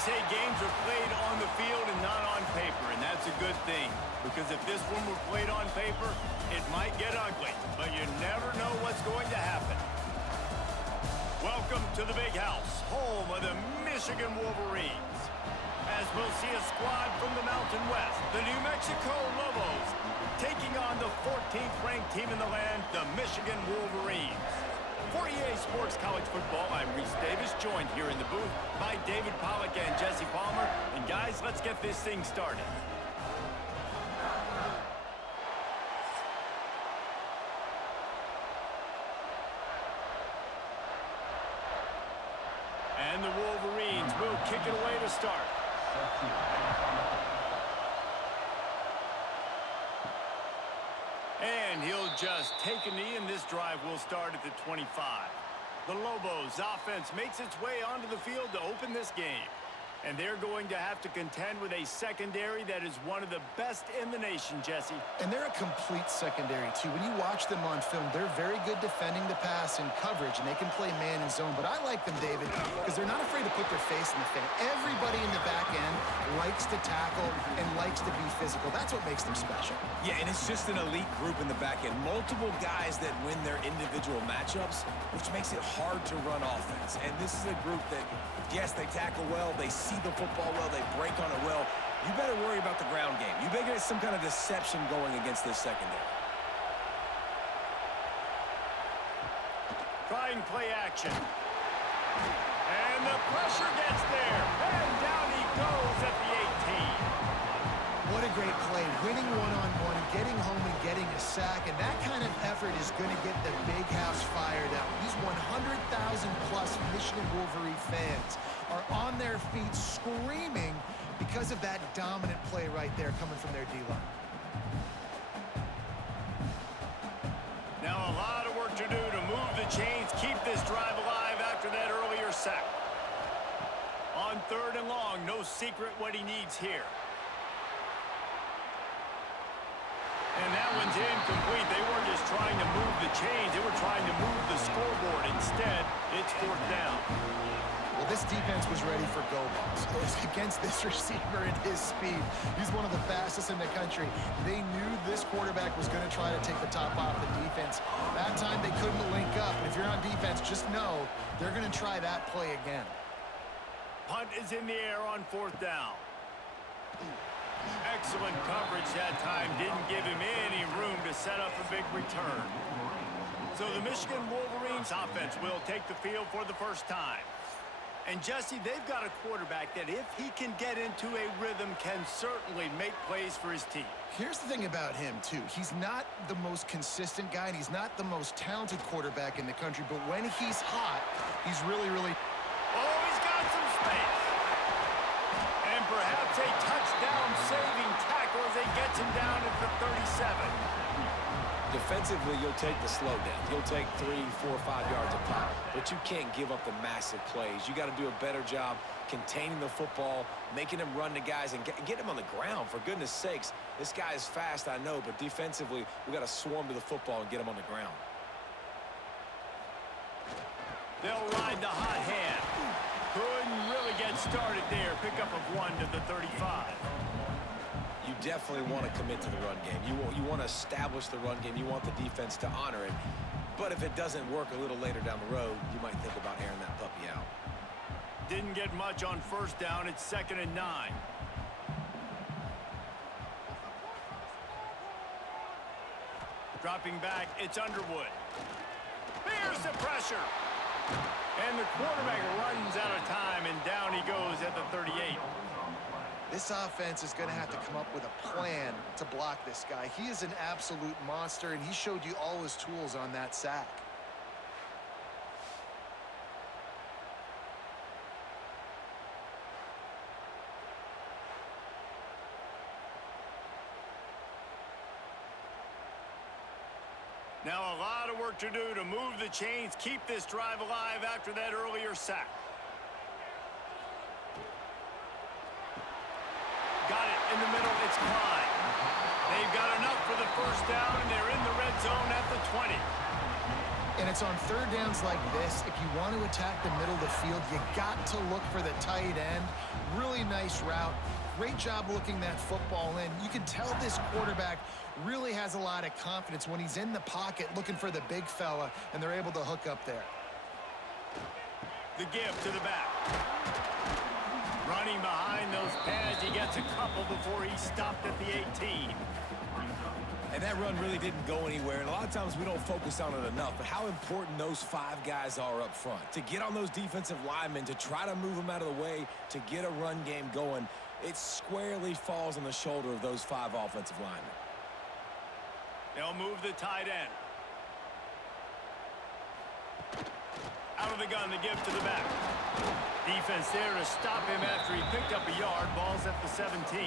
say games are played on the field and not on paper, and that's a good thing. Because if this one were played on paper, it might get ugly. But you never know what's going to happen. Welcome to the Big House, home of the Michigan Wolverines. As we'll see a squad from the Mountain West, the New Mexico Lobos, taking on the 14th ranked team in the land, the Michigan Wolverines. For EA Sports College Football, I'm Reese Davis, joined here in the booth by David Pollack and Jesse Palmer. And guys, let's get this thing started. And the Wolverines will kick it away to start. And he'll just take a knee, and this drive will start at the 25. The Lobos offense makes its way onto the field to open this game. And they're going to have to contend with a secondary that is one of the best in the nation, Jesse. And they're a complete secondary, too. When you watch them on film, they're very good defending the pass and coverage, and they can play man and zone. But I like them, David, because they're not afraid to put their face in the fan. Everybody in the back end likes to tackle and likes to be physical. That's what makes them special. Yeah, and it's just an elite group in the back end. Multiple guys that win their individual matchups, which makes it hard to run offense. And this is a group that, yes, they tackle well, they see the football well, they break on it well. You better worry about the ground game. You better get some kind of deception going against this secondary. Trying play action. And the pressure gets there. And down he goes at the 18. What a great play. Winning one-on-one, getting home and getting a sack. And that kind of effort is going to get the Big House fired up. These 100,000-plus Michigan Wolverine fans are on their feet screaming because of that dominant play right there coming from their D-line. Now a lot of work to do to move the chains, keep this drive alive after that earlier sack. On 3rd and long, no secret what he needs here. And that one's incomplete. They weren't just trying to move the chains, they were trying to move the scoreboard. Instead, it's 4th down. Well, this defense was ready for go balls. Against this receiver and his speed. He's one of the fastest in the country. They knew this quarterback was going to try to take the top off the defense. That time they couldn't link up. And if you're on defense, just know they're going to try that play again. Punt is in the air on 4th down. Excellent coverage that time. Didn't give him any room to set up a big return. So the Michigan Wolverines offense will take the field for the first time. And Jesse, they've got a quarterback that if he can get into a rhythm can certainly make plays for his team. Here's the thing about him, too. He's not the most consistent guy, and he's not the most talented quarterback in the country, but when he's hot, he's really... Oh, he's got some space. And perhaps a touchdown-saving tackle as he gets him down at the 37. Defensively, you'll take the slow down. You'll take 3, 4, 5 yards a pop, but you can't give up the massive plays. You got to do a better job containing the football, making him run to guys, and get him on the ground. For goodness sakes, this guy is fast, I know, but defensively, we got to swarm to the football and get him on the ground. They'll ride the hot hand. Couldn't really get started there. Pickup of 1 to the 35. You definitely want to commit to the run game. You want to establish the run game. You want the defense to honor it. But if it doesn't work a little later down the road, you might think about airing that puppy out. Didn't get much on 1st down. It's 2nd and 9. Dropping back, it's Underwood. Here's the pressure. And the quarterback runs out of time, and down he goes at the 38. This offense is going to have to come up with a plan to block this guy. He is an absolute monster, and he showed you all his tools on that sack. Now a lot of work to do to move the chains, keep this drive alive after that earlier sack. Got it in the middle, it's Klein. They've got enough for the 1st down, and they're in the red zone at the 20. And it's on third downs like this. If you want to attack the middle of the field, you got to look for the tight end. Really nice route. Great job looking that football in. You can tell this quarterback really has a lot of confidence when he's in the pocket looking for the big fella, and they're able to hook up there. The give to the back. Running behind those pads, he gets a couple before he stopped at the 18. And that run really didn't go anywhere, and a lot of times we don't focus on it enough, but how important those 5 guys are up front. To get on those defensive linemen, to try to move them out of the way, to get a run game going, it squarely falls on the shoulder of those 5 offensive linemen. They'll move the tight end. Out of the gun, the give to the back. Defense there to stop him after he picked up a yard. Ball's at the 17.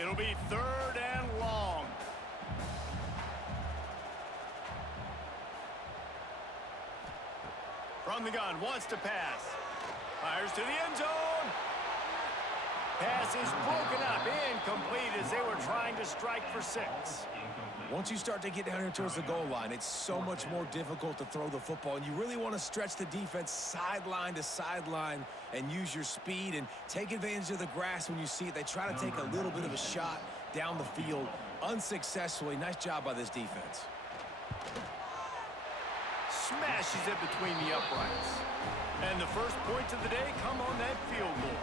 It'll be 3rd and long. From the gun, wants to pass. Fires to the end zone. Pass is broken up, incomplete as they were trying to strike for 6. Once you start to get down here towards the goal line, it's so much more difficult to throw the football, and you really want to stretch the defense sideline to sideline and use your speed and take advantage of the grass when you see it. They try to take a little bit of a shot down the field unsuccessfully. Nice job by this defense. Smashes it between the uprights. And the first points of the day come on that field goal.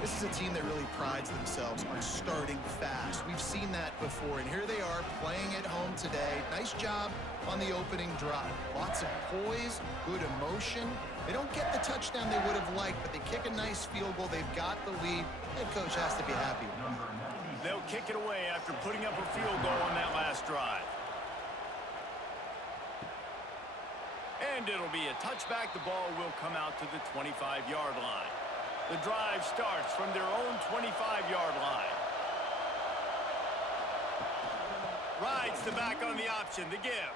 This is a team that really prides themselves on starting fast. We've seen that before, and here they are playing at home today. Nice job on the opening drive. Lots of poise, good emotion. They don't get the touchdown they would have liked, but they kick a nice field goal. They've got the lead. Head coach has to be happy with that. They'll kick it away after putting up a field goal on that last drive. And it'll be a touchback. The ball will come out to the 25-yard line. The drive starts from their own 25-yard line. Rides the back on the option, the give.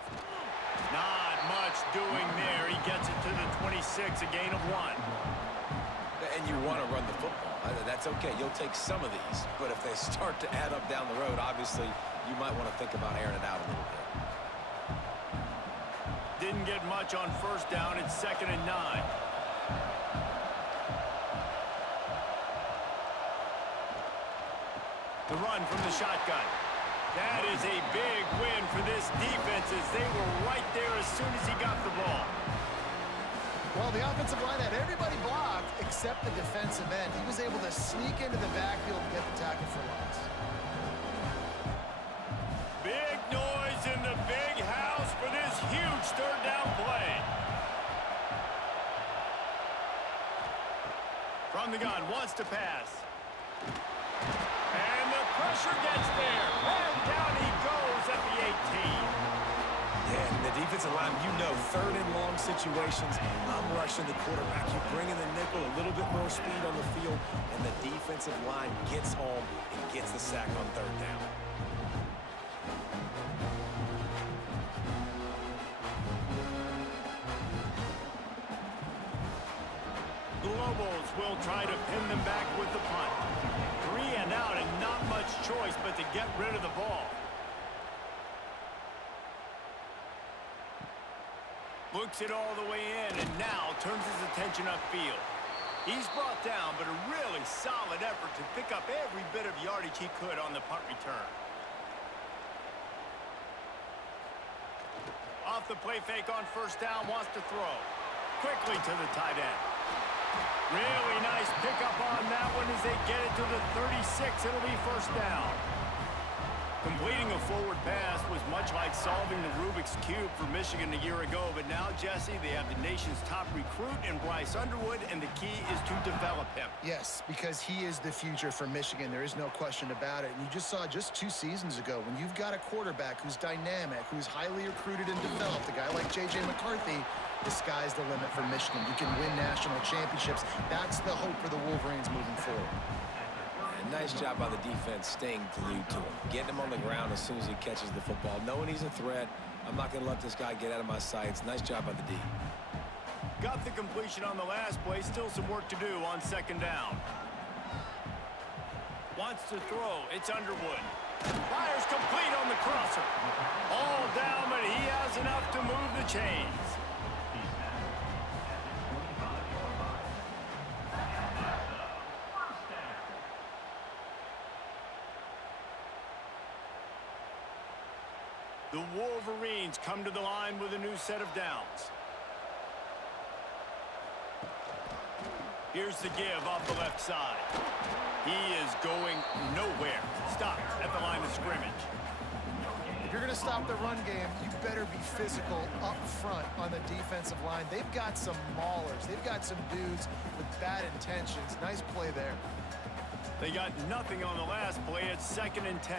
Not much doing there. He gets it to the 26, a gain of 1. And you want to run the football. That's okay. You'll take some of these. But if they start to add up down the road, obviously, you might want to think about airing it out a little bit. Didn't get much on first down. It's 2nd and 9. The run from the shotgun. That is a big win for this defense as they were right there as soon as he got the ball. Well, the offensive line had everybody blocked except the defensive end. He was able to sneak into the backfield and get the tackle for loss. Big noise in the big house for this huge 3rd down play. From the gun, wants to pass. And the pressure gets there. And down he goes at the 18. Yeah, and the defensive line, you know, 3rd and long situations, I'm rushing the quarterback. You bring in the nickel, a little bit more speed on the field, and the defensive line gets home and gets the sack on 3rd down. The Lobos will try to pin them back with the punt. 3 and out and not much choice but to get rid of the ball. Looks it all the way in and now turns his attention upfield. He's brought down, but a really solid effort to pick up every bit of yardage he could on the punt return. Off the play fake on first down, wants to throw. Quickly to the tight end. Really nice pickup on that one as they get it to the 36. It'll be first down. Completing a forward pass was much like solving the Rubik's Cube for Michigan a year ago, but now, Jesse, they have the nation's top recruit in Bryce Underwood, and the key is to develop him. Yes, because he is the future for Michigan. There is no question about it. And you just saw just 2 seasons ago when you've got a quarterback who's dynamic, who's highly recruited and developed, a guy like J.J. McCarthy, the sky's the limit for Michigan. You can win national championships. That's the hope for the Wolverines moving forward. Nice job by the defense staying glued to him. Getting him on the ground as soon as he catches the football. Knowing he's a threat, I'm not going to let this guy get out of my sights. Nice job by the D. Got the completion on the last play. Still some work to do on second down. Wants to throw. It's Underwood. Fires complete on the crosser. All down, but he has enough to move the chains. The Wolverines come to the line with a new set of downs. Here's the give off the left side. He is going nowhere. Stop at the line of scrimmage. If you're going to stop the run game, you better be physical up front on the defensive line. They've got some maulers. They've got some dudes with bad intentions. Nice play there. They got nothing on the last play. It's 2nd and 10.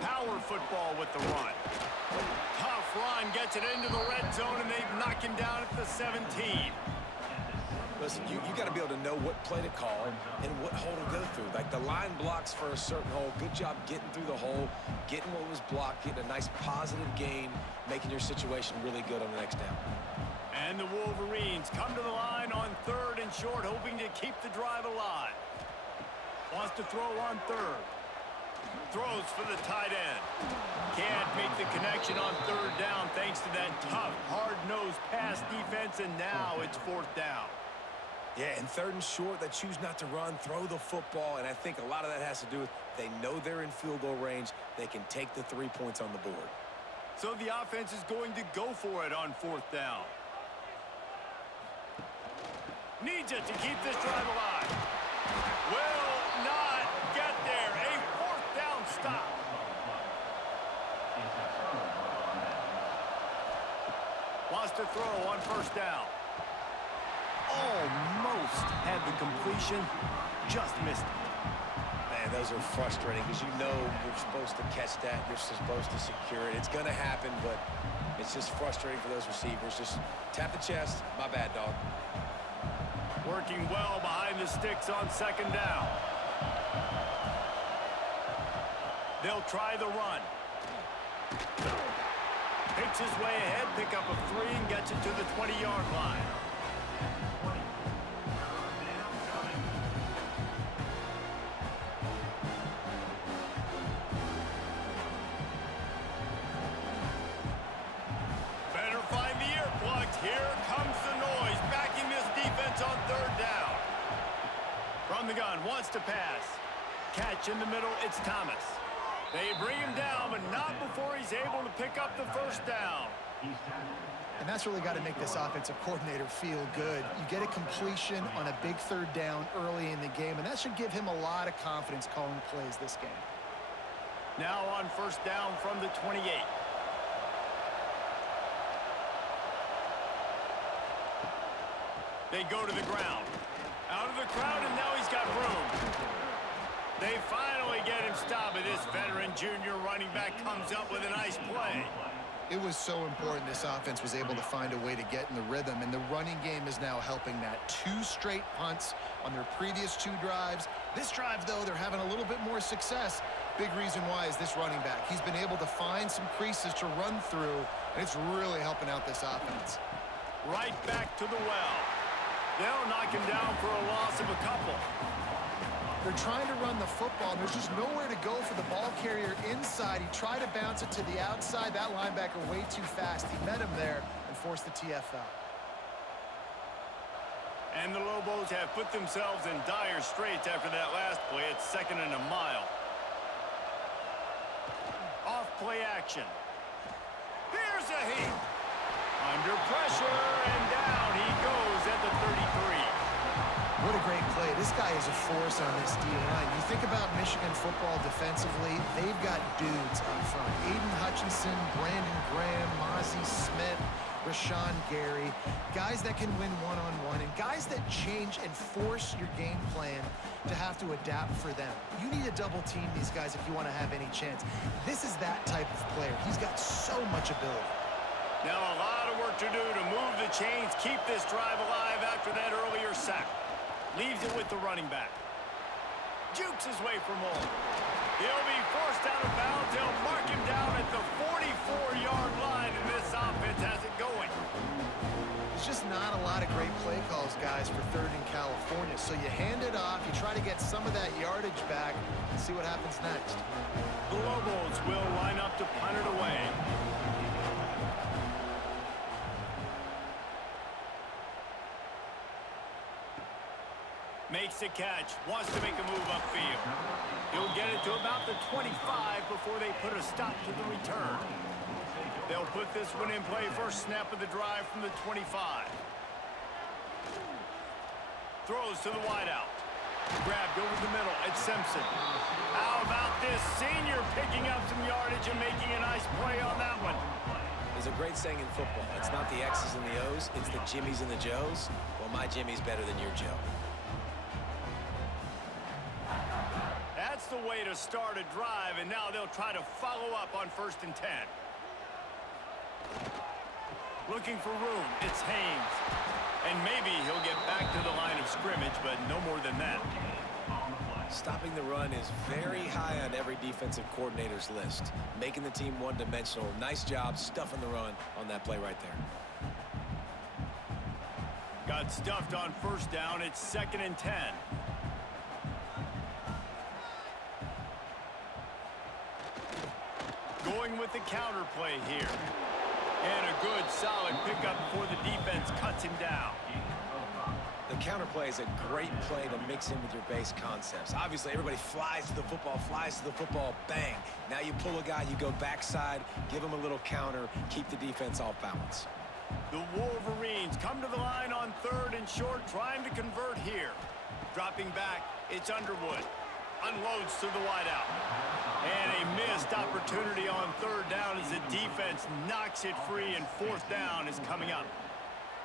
Power football with the run. Tough run, gets it into the red zone, and they knock him down at the 17. Listen, you got to be able to know what play to call and what hole to go through. Like the line blocks for a certain hole. Good job getting through the hole, getting what was blocked, getting a nice positive gain, making your situation really good on the next down. And the Wolverines come to the line on 3rd and short, hoping to keep the drive alive. Wants to throw on 3rd. Throws for the tight end. Can't make the connection on 3rd down thanks to that tough, hard-nosed pass defense, and now it's 4th down. Yeah, and 3rd and short, they choose not to run, throw the football, and I think a lot of that has to do with they know they're in field goal range. They can take the 3 points on the board. So the offense is going to go for it on 4th down. Needs it to keep this drive alive. Will not get there. A 4th down stop. Wants to throw on 1st down. Almost had the completion, just missed it. Man, those are frustrating because you know you're supposed to catch that. You're supposed to secure it. It's going to happen, but it's just frustrating for those receivers. Just tap the chest. My bad, dog. Working well behind the sticks on 2nd down. They'll try the run. Picks his way ahead, pick up a 3, and gets it to the 20-yard line. Better find the earplugs. Here comes the noise, backing this defense on 3rd down. From the gun, wants to pass. Catch in the middle, it's Thomas. They bring him down, but not before he's able to pick up the 1st down. And that's really got to make this offensive coordinator feel good. You get a completion on a big 3rd down early in the game, and that should give him a lot of confidence calling plays this game. Now on 1st down from the 28. They go to the ground. Out of the crowd, and now he's got room. They finally get him stopped, and this veteran junior running back comes up with a nice play. It was so important this offense was able to find a way to get in the rhythm, and the running game is now helping that. 2 straight punts on their previous 2 drives. This drive, though, they're having a little bit more success. Big reason why is this running back. He's been able to find some creases to run through, and it's really helping out this offense. Right back to the well. They'll knock him down for a loss of a couple. They're trying to run the football, and there's just nowhere to go for the ball carrier inside. He tried to bounce it to the outside. That linebacker way too fast. He met him there and forced the TFL. And the Lobos have put themselves in dire straits after that last play. It's 2nd and a mile. Off play action. Here's a heap. Under pressure, and down he goes at the 33. What a great play. This guy is a force on this D-line. You think about Michigan football defensively, they've got dudes up front. Aiden Hutchinson, Brandon Graham, Mozzie Smith, Rashawn Gary. Guys that can win one-on-one, and guys that change and force your game plan to have to adapt for them. You need to double team these guys if you want to have any chance. This is that type of player. He's got so much ability. Now a lot of work to do to move the chains, keep this drive alive after that earlier sack. Leaves it with the running back. Jukes his way for more. He'll be forced out of bounds. They'll mark him down at the 44-yard line, and this offense has it going. There's just not a lot of great play calls, guys, for third in California. So you hand it off, you try to get some of that yardage back, and see what happens next. The Lobos will line up to punt it away. Makes the catch, wants to make a move upfield. He'll get it to about the 25 before they put a stop to the return. They'll put this one in play. First snap of the drive from the 25. Throws to the wideout. Grabbed over the middle. It's Simpson. How about this senior picking up some yardage and making a nice play on that one? There's a great saying in football. It's not the X's and the O's. It's the Jimmies and the Joes. Well, my Jimmy's better than your Joe. That's the way to start a drive, and now they'll try to follow up on 1st and 10. Looking for room, it's Haynes. And maybe he'll get back to the line of scrimmage, but no more than that. Stopping the run is very high on every defensive coordinator's list. Making the team one-dimensional. Nice job stuffing the run on that play right there. Got stuffed on 1st down. It's 2nd and 10. Going with the counter play here. And a good, solid pickup before the defense cuts him down. The counter play is a great play to mix in with your base concepts. Obviously, everybody flies to the football, bang. Now you pull a guy, you go backside, give him a little counter, keep the defense off balance. The Wolverines come to the line on 3rd and short, trying to convert here. Dropping back, it's Underwood. Unloads to the wideout. And a missed opportunity on 3rd down as the defense knocks it free, and 4th down is coming up.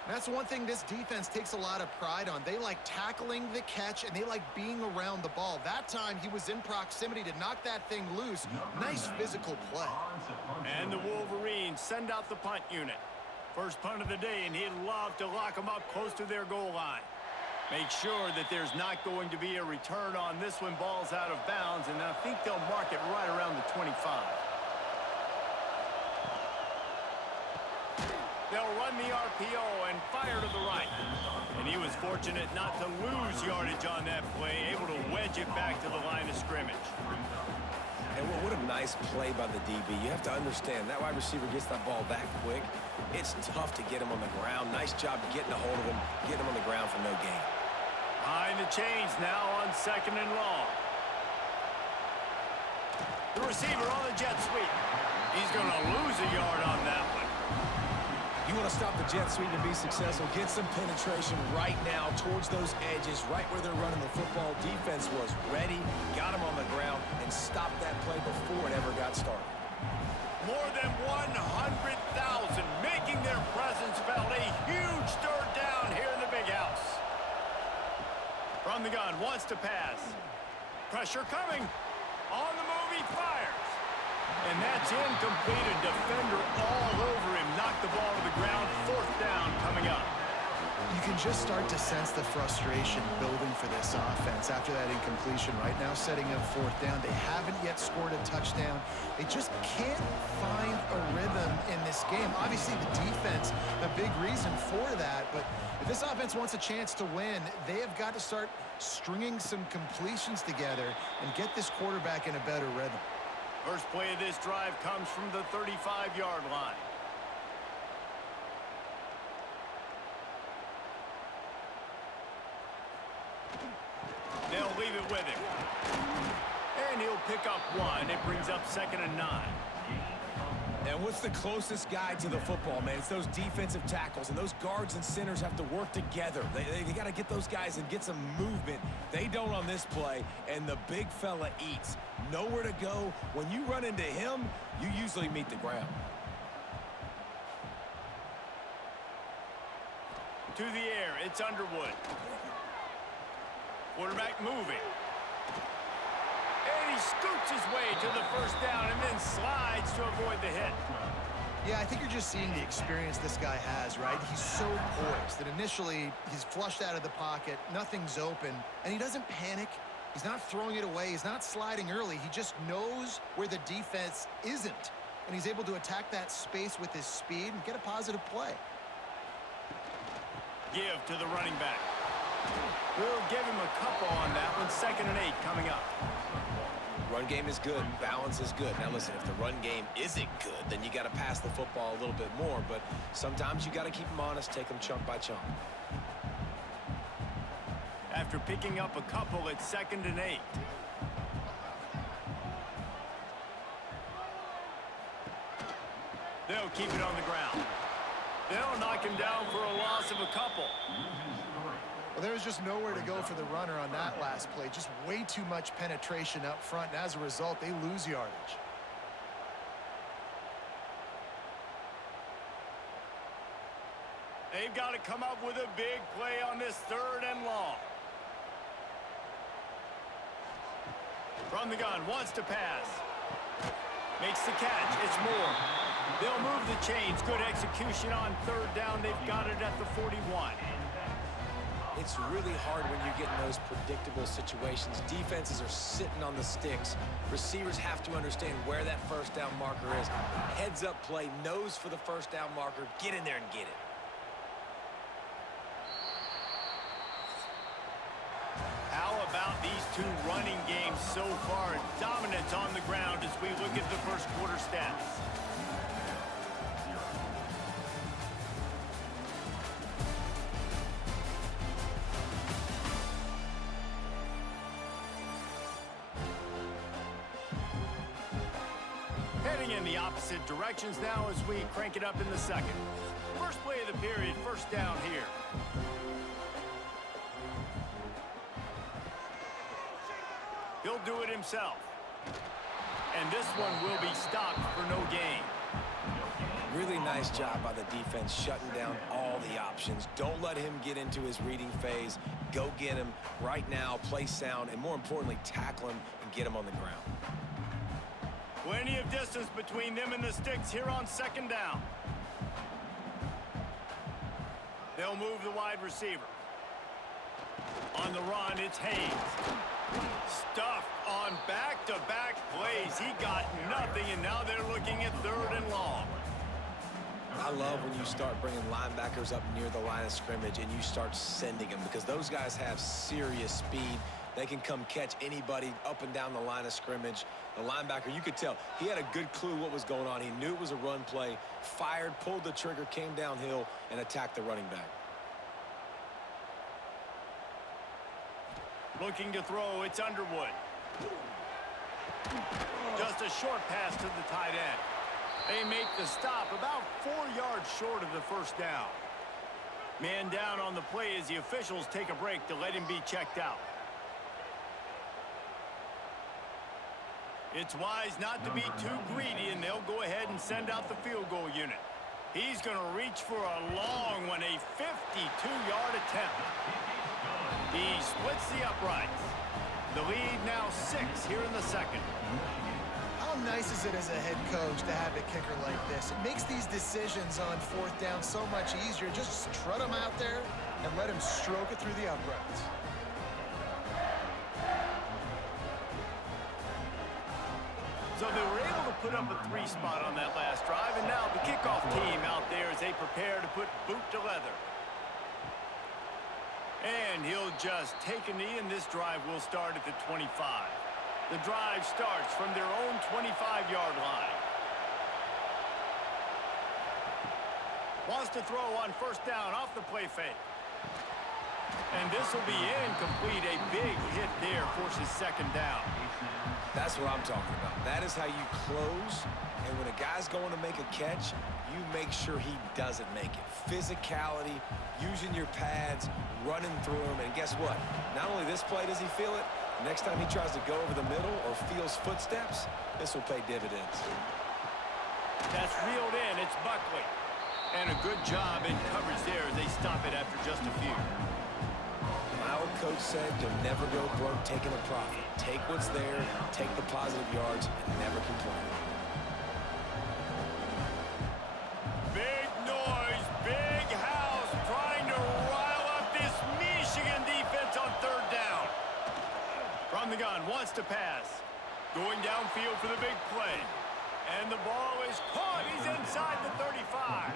That's one thing this defense takes a lot of pride on. They like tackling the catch, and they like being around the ball. That time, he was in proximity to knock that thing loose. Nice physical play. And the Wolverines send out the punt unit. First punt of the day, and he'd love to lock them up close to their goal line. Make sure that there's not going to be a return on this one. Ball's out of bounds, and I think they'll mark it right around the 25. They'll run the RPO and fire to the right. And he was fortunate not to lose yardage on that play, able to wedge it back to the line of scrimmage. And what a nice play by the DB. You have to understand, that wide receiver gets that ball that quick. It's tough to get him on the ground. Nice job getting a hold of him, getting him on the ground for no gain. Behind the chains now on 2nd and long. The receiver on the jet sweep. He's going to lose a yard on that one. You want to stop the jet sweep and be successful, get some penetration right now towards those edges, right where they're running the football. Defense was ready, got him on the ground, and stopped that play before it ever got started. More than 100,000 making their presence felt. A huge 3rd down here in the big house. From the gun, wants to pass. Pressure coming. On the move, he fires. And that's incomplete. A defender all over him. Knocked the ball to the ground. 4th down coming up. You can just start to sense the frustration building for this offense after that incompletion. Right now, setting up 4th down. They haven't yet scored a touchdown. They just can't find a rhythm in this game. Obviously, the defense, the big reason for that. But if this offense wants a chance to win, they have got to start stringing some completions together and get this quarterback in a better rhythm. First play of this drive comes from the 35-yard line. They'll leave it with him. And he'll pick up 1. It brings up 2nd and 9. And what's the closest guy to the football, man? It's those defensive tackles, and those guards and centers have to work together. They got to get those guys and get some movement. They don't on this play, and the big fella eats. Nowhere to go. When you run into him, you usually meet the ground. To the air, it's Underwood. Quarterback moving. And he scoots his way to the 1st down and then slides to avoid the hit. Yeah, I think you're just seeing the experience this guy has, right? He's so poised that initially he's flushed out of the pocket, nothing's open, and he doesn't panic. He's not throwing it away. He's not sliding early. He just knows where the defense isn't. And he's able to attack that space with his speed and get a positive play. Give to the running back. We'll give him a couple on that one. 2nd and 8 coming up. Run game is good. Balance is good. Now, listen, if the run game isn't good, then you got to pass the football a little bit more. But sometimes you got to keep them honest, take them chunk by chunk. After picking up a couple, it's 2nd and 8. They'll keep it on the ground. They'll knock him down for a loss of a couple. Well, there was just nowhere to go for the runner on that last play. Just way too much penetration up front, and as a result, they lose yardage. They've got to come up with a big play on this 3rd and long. From the gun, wants to pass. Makes the catch. It's Moore. They'll move the chains. Good execution on 3rd down. They've got it at the 41. It's really hard when you get in those predictable situations. Defenses are sitting on the sticks. Receivers have to understand where that 1st down marker is. Heads up play, nose for the 1st down marker. Get in there and get it. How about these two running games so far? Dominance on the ground as we look at the 1st quarter stats. Heading in the opposite directions now as we crank it up in the 2nd. First play of the period, 1st down here. He'll do it himself. And this one will be stopped for no gain. Really nice job by the defense shutting down all the options. Don't let him get into his reading phase. Go get him right now, play sound, and more importantly, tackle him and get him on the ground. Plenty of distance between them and the sticks here on 2nd down. They'll move the wide receiver. On the run, it's Haynes. Stuffed on back-to-back plays. He got nothing, and now they're looking at 3rd and long. I love when you start bringing linebackers up near the line of scrimmage and you start sending them, because those guys have serious speed. They can come catch anybody up and down the line of scrimmage. The linebacker, you could tell, he had a good clue what was going on. He knew it was a run play, fired, pulled the trigger, came downhill, and attacked the running back. Looking to throw, it's Underwood. Just a short pass to the tight end. They make the stop about 4 yards short of the 1st down. Man down on the play as the officials take a break to let him be checked out. It's wise not to be too greedy, and they'll go ahead and send out the field goal unit. He's going to reach for a long one, a 52-yard attempt. He splits the uprights. The lead now 6 here in the 2nd. How nice is it as a head coach to have a kicker like this? It makes these decisions on 4th down so much easier. Just strut him out there and let him stroke it through the uprights. So they were able to put up a 3 spot on that last drive, and now the kickoff team out there as they prepare to put boot to leather. And he'll just take a knee, and this drive will start at the 25. The drive starts from their own 25-yard line. Wants to throw on 1st down off the play fake. And this will be incomplete. A big hit there forces 2nd down. That's what I'm talking about. That is how you close, and when a guy's going to make a catch, you make sure he doesn't make it. Physicality, using your pads, running through him, and guess what? Not only this play does he feel it, next time he tries to go over the middle or feels footsteps, this will pay dividends. That's reeled in. It's Buckley. And a good job in coverage there as they stop it after just a few. My old coach said you'll never go broke taking a profit. Take what's there, take the positive yards, and never complain. Big noise, big house, trying to rile up this Michigan defense on 3rd down. From the field for the big play. And the ball is caught. He's inside the 35.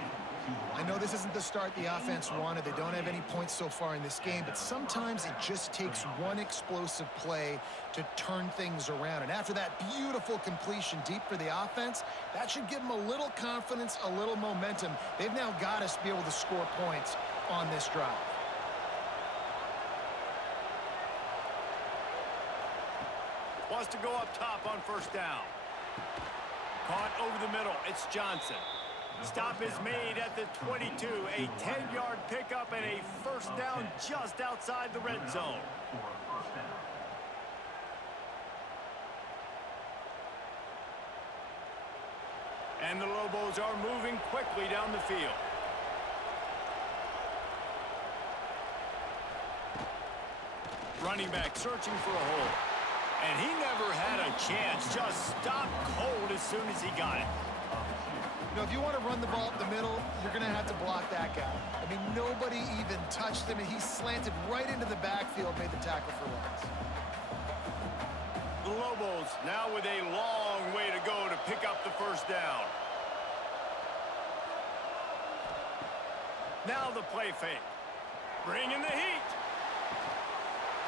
I know this isn't the start the offense wanted. They don't have any points so far in this game, but sometimes it just takes one explosive play to turn things around. And after that beautiful completion deep for the offense, that should give them a little confidence, a little momentum. They've now got us to be able to score points on this drive. Wants to go up top on first down. Caught over the middle. It's Johnson. Stop is made at the 22. A 10-yard pickup and a first down just outside the red zone. And the Lobos are moving quickly down the field. Running back searching for a hole. And he never had a chance. Just stopped cold as soon as he got it. You know, if you want to run the ball up the middle, you're going to have to block that guy. I mean, nobody even touched him, and he slanted right into the backfield, made the tackle for loss. The Lobos now with a long way to go to pick up the first down. Now the play fake. Bring in the heat.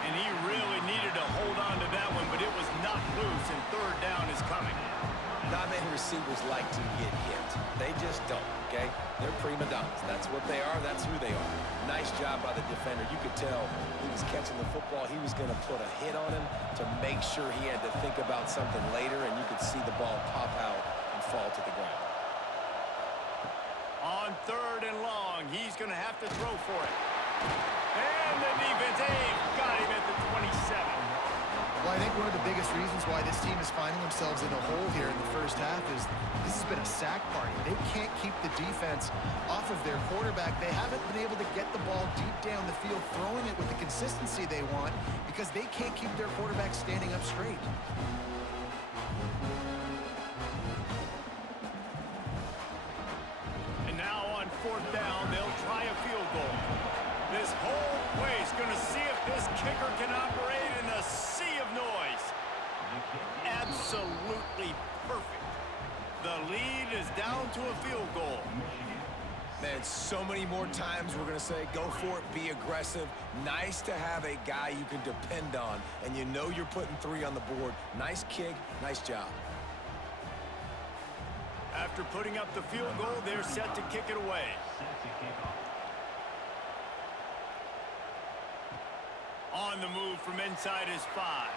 And he really needed to hold on to that one, but it was not loose, and third down is coming. Not many receivers like to get hit. They just don't, okay? They're prima donnas. That's what they are. That's who they are. Nice job by the defender. You could tell he was catching the football. He was going to put a hit on him to make sure he had to think about something later, and you could see the ball pop out and fall to the ground. On third and long, he's going to have to throw for it. And the defense got him at the 27. Well, I think one of the biggest reasons why this team is finding themselves in a hole here in the first half is this has been a sack party. They can't keep the defense off of their quarterback. They haven't been able to get the ball deep down the field, throwing it with the consistency they want because they can't keep their quarterback standing up straight. And now on fourth down, they'll try a field goal. This whole place going to see if this kicker can operate in a sea of noise. Absolutely perfect. The lead is down to a field goal. Man, so many more times we're going to say, go for it, be aggressive. Nice to have a guy you can depend on, and you know you're putting 3 on the board. Nice kick, nice job. After putting up the field goal, they're set to kick it away. On the move from inside his 5.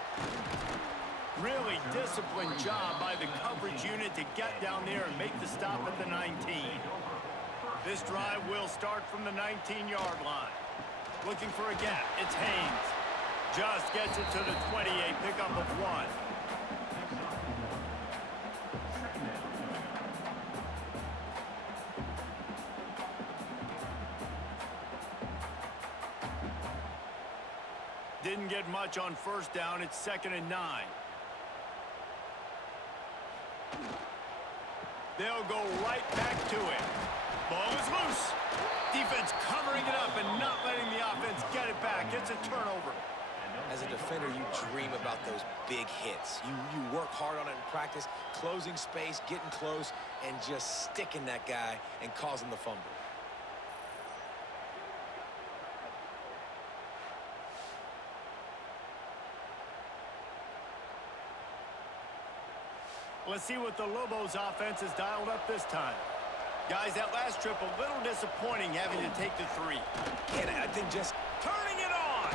Really disciplined job by the coverage unit to get down there and make the stop at the 19. This drive will start from the 19-yard line. Looking for a gap. It's Haynes. Just gets it to the 20, a pickup of 1. Didn't get much on first down. It's 2nd and 9. They'll go right back to it. Ball is loose. Defense covering it up and not letting the offense get it back. It's a turnover. As a defender, you dream about those big hits. You work hard on it in practice, closing space, getting close, and just sticking that guy and causing the fumble. Let's see what the Lobos offense has dialed up this time. Guys, that last trip a little disappointing having to take the 3. And I think just turning it on.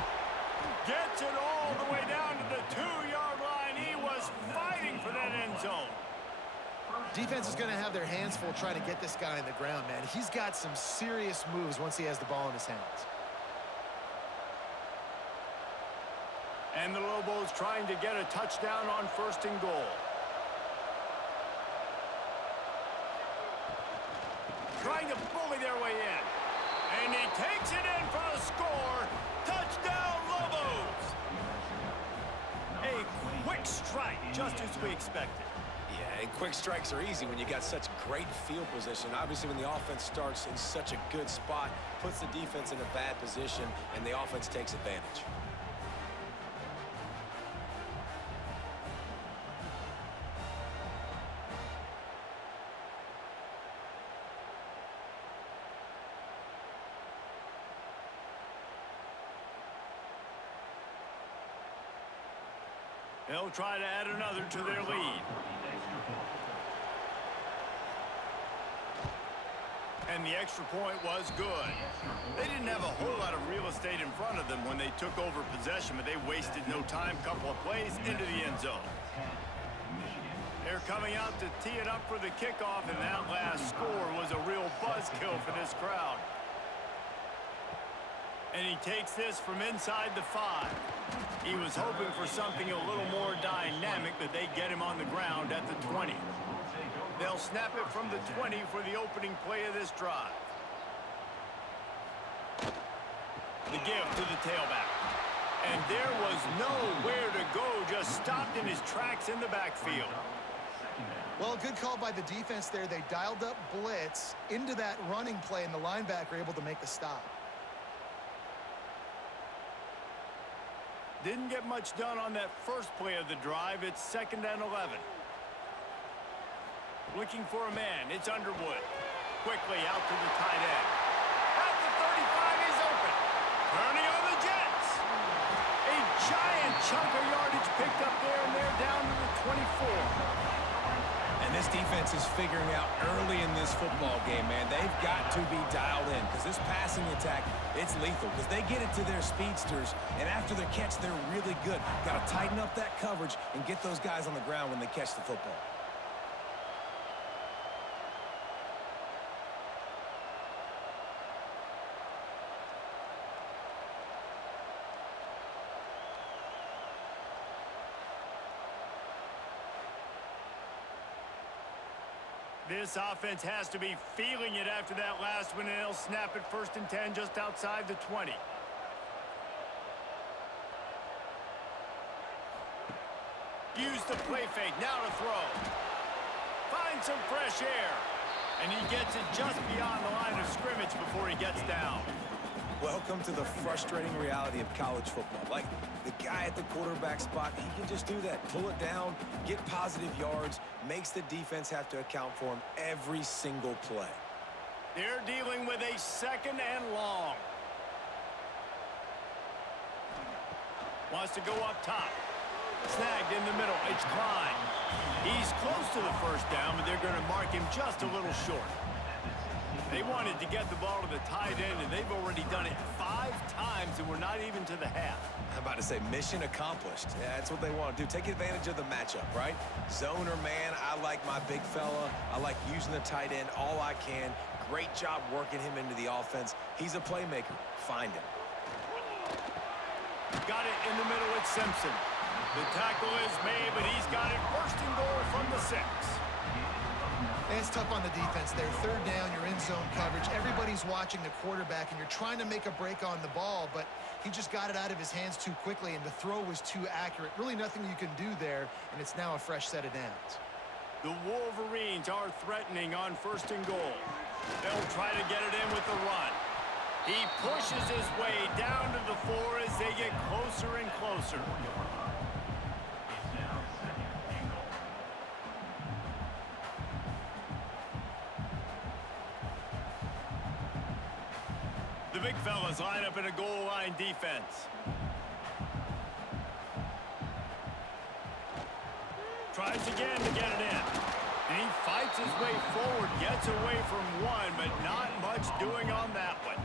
Gets it all the way down to the 2-yard line. He was fighting for that end zone. Defense is going to have their hands full trying to get this guy on the ground, man. He's got some serious moves once he has the ball in his hands. And the Lobos trying to get a touchdown on 1st and goal. Trying to bully their way in. And he takes it in for the score. Touchdown, Lobos! A quick strike, just as we expected. Yeah, and quick strikes are easy when you got such great field position. Obviously, when the offense starts in such a good spot, puts the defense in a bad position, and the offense takes advantage. They'll try to add another to their lead. And the extra point was good. They didn't have a whole lot of real estate in front of them when they took over possession, but they wasted no time. Couple of plays into the end zone. They're coming out to tee it up for the kickoff, and that last score was a real buzzkill for this crowd. And he takes this from inside the 5. He was hoping for something a little more dynamic, but they get him on the ground at the 20. They'll snap it from the 20 for the opening play of this drive. The give to the tailback. And there was nowhere to go, just stopped in his tracks in the backfield. Well, good call by the defense there. They dialed up blitz into that running play, and the linebacker able to make the stop. Didn't get much done on that first play of the drive. It's 2nd and 11. Looking for a man. It's Underwood. Quickly out to the tight end. At the 35, he's open. Turning on the Jets. A giant chunk of yardage picked up there, and they're down to the 24. And this defense is figuring out early in this football game, man. They've got to be dialed in because this passing attack, it's lethal because they get it to their speedsters, and after their catch, they're really good. Got to tighten up that coverage and get those guys on the ground when they catch the football. This offense has to be feeling it after that last one, and they'll snap it 1st and 10 just outside the 20. Use the play fake, now to throw. Find some fresh air. And he gets it just beyond the line of scrimmage before he gets down. Welcome to the frustrating reality of college football. Like, the guy at the quarterback spot, he can just do that. Pull it down, get positive yards, makes the defense have to account for him every single play. They're dealing with a 2nd and long. Wants to go up top. Snagged in the middle. It's Klein. He's close to the first down, but they're going to mark him just a little short. They wanted to get the ball to the tight end, and they've already done it 5 times, and we're not even to the half. I'm about to say mission accomplished. Yeah, that's what they want to do. Take advantage of the matchup, right? Zone or man, I like my big fella. I like using the tight end all I can. Great job working him into the offense. He's a playmaker. Find him. Got it in the middle. It's Simpson. The tackle is made, but he's got it 1st and goal from the 6. It's tough on the defense there. 3rd down, you're in zone coverage. Everybody's watching the quarterback, and you're trying to make a break on the ball, but he just got it out of his hands too quickly, and the throw was too accurate. Really nothing you can do there, and it's now a fresh set of downs. The Wolverines are threatening on 1st and goal. They'll try to get it in with the run. He pushes his way down to the 4 as they get closer and closer. The big fellas line up in a goal line defense. Tries again to get it in. And he fights his way forward, gets away from one, but not much doing on that one.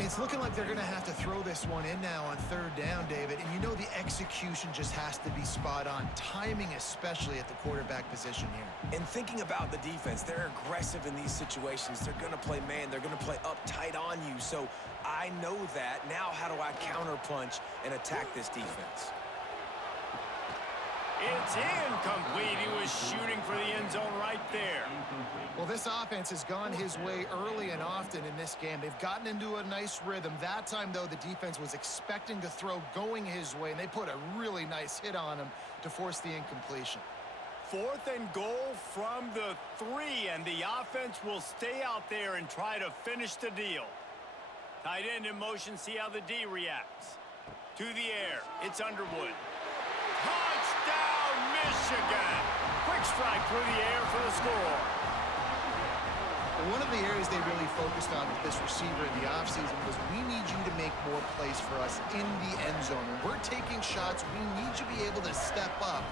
It's looking like they're going to have to throw this one in now on 3rd down, David. And you know the execution just has to be spot on. Timing, especially at the quarterback position here. And thinking about the defense, they're aggressive in these situations. They're going to play man. They're going to play up tight on you. So I know that. Now how do I counterpunch and attack this defense? It's incomplete. He was shooting for the end zone right there. Well, this offense has gone his way early and often in this game. They've gotten into a nice rhythm. That time, though, the defense was expecting to throw going his way, and they put a really nice hit on him to force the incompletion. 4th and goal from the 3, and the offense will stay out there and try to finish the deal. Tight end in motion, see how the D reacts. To the air, it's Underwood. Touchdown, Michigan! Quick strike through the air for the score. One of the areas they really focused on with this receiver in the offseason was we need you to make more plays for us in the end zone. When we're taking shots, we need you to be able to step up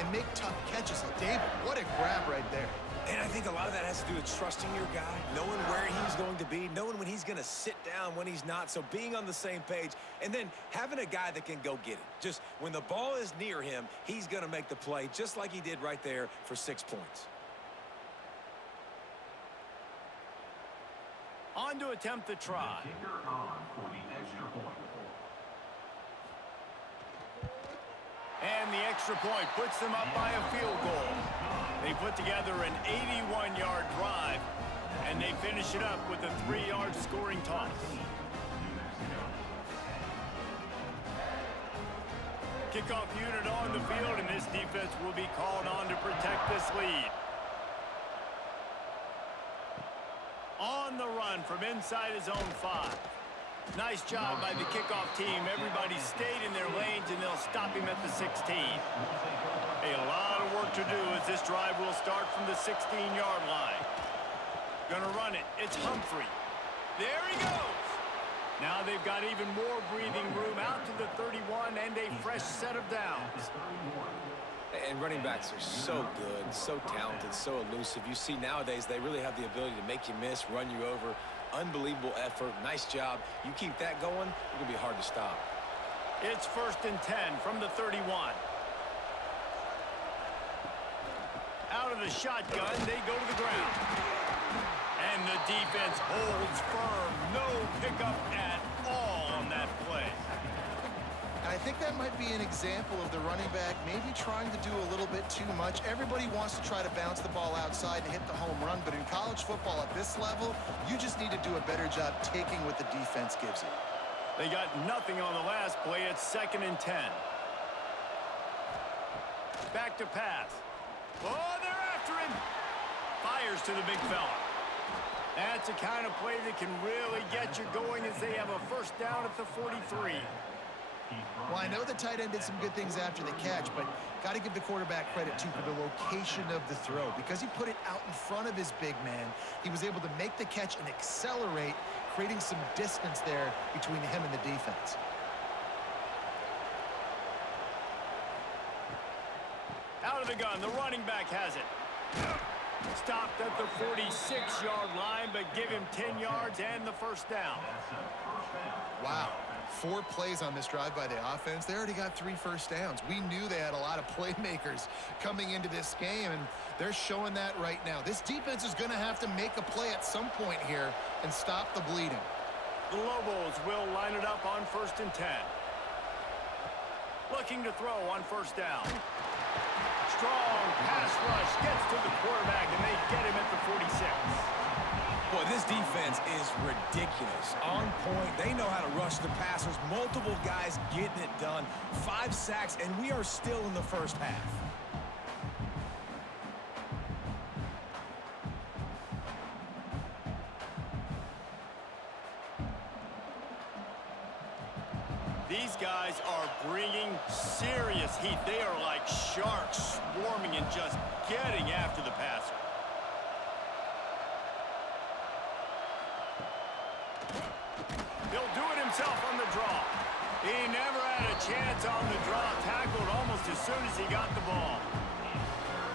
and make tough catches. David, what a grab right there. And I think a lot of that has to do with trusting your guy, knowing where he's going to be, knowing when he's going to sit down, when he's not. So being on the same page, and then having a guy that can go get it. Just when the ball is near him, he's going to make the play just like he did right there for 6 points. On to attempt the try. And the extra point puts them up by a field goal. They put together an 81-yard drive, and they finish it up with a 3-yard scoring toss. Kickoff unit on the field, and this defense will be called on to protect this lead. On the run from inside his own 5. Nice job by the kickoff team. Everybody stayed in their lanes, and they'll stop him at the 16. A lot of work to do as this drive will start from the 16-yard line. Gonna run it. It's Humphrey. There he goes. Now they've got even more breathing room out to the 31 and a fresh set of downs. And running backs are so good, so talented, so elusive. You see nowadays they really have the ability to make you miss, run you over. Unbelievable effort. Nice job. You keep that going, it's going to be hard to stop. It's 1st and 10 from the 31. Out of the shotgun, they go to the ground. And the defense holds firm. No pickup at all on that play. And I think that might be an example of the running back maybe trying to do a little bit too much. Everybody wants to try to bounce the ball outside and hit the home run, but in college football at this level, you just need to do a better job taking what the defense gives you. They got nothing on the last play. It's 2nd and 10. Back to pass. Oh, they're after him. Fires to the big fella. That's the kind of play that can really get you going as they have a 1st down at the 43. Well, I know the tight end did some good things after the catch, but got to give the quarterback credit, too, for the location of the throw. Because he put it out in front of his big man, he was able to make the catch and accelerate, creating some distance there between him and the defense. Out of the gun, the running back has it. Stopped at the 46-yard line, but give him 10 yards and the 1st down. Wow. 4 plays on this drive by the offense. They already got 3 first downs. We knew they had a lot of playmakers coming into this game, and they're showing that right now. This defense is going to have to make a play at some point here and stop the bleeding. The Lobos will line it up on 1st and 10. Looking to throw on 1st down. Strong pass rush gets to the quarterback, and they get him at the 46. Boy, this defense is ridiculous. On point. They know how to rush the passers. Multiple guys getting it done. 5 sacks, and we are still in the 1st half. These guys are bringing serious heat. They are like sharks swarming and just getting after the passer. He'll do it himself on the draw. He never had a chance on the draw. Tackled almost as soon as he got the ball.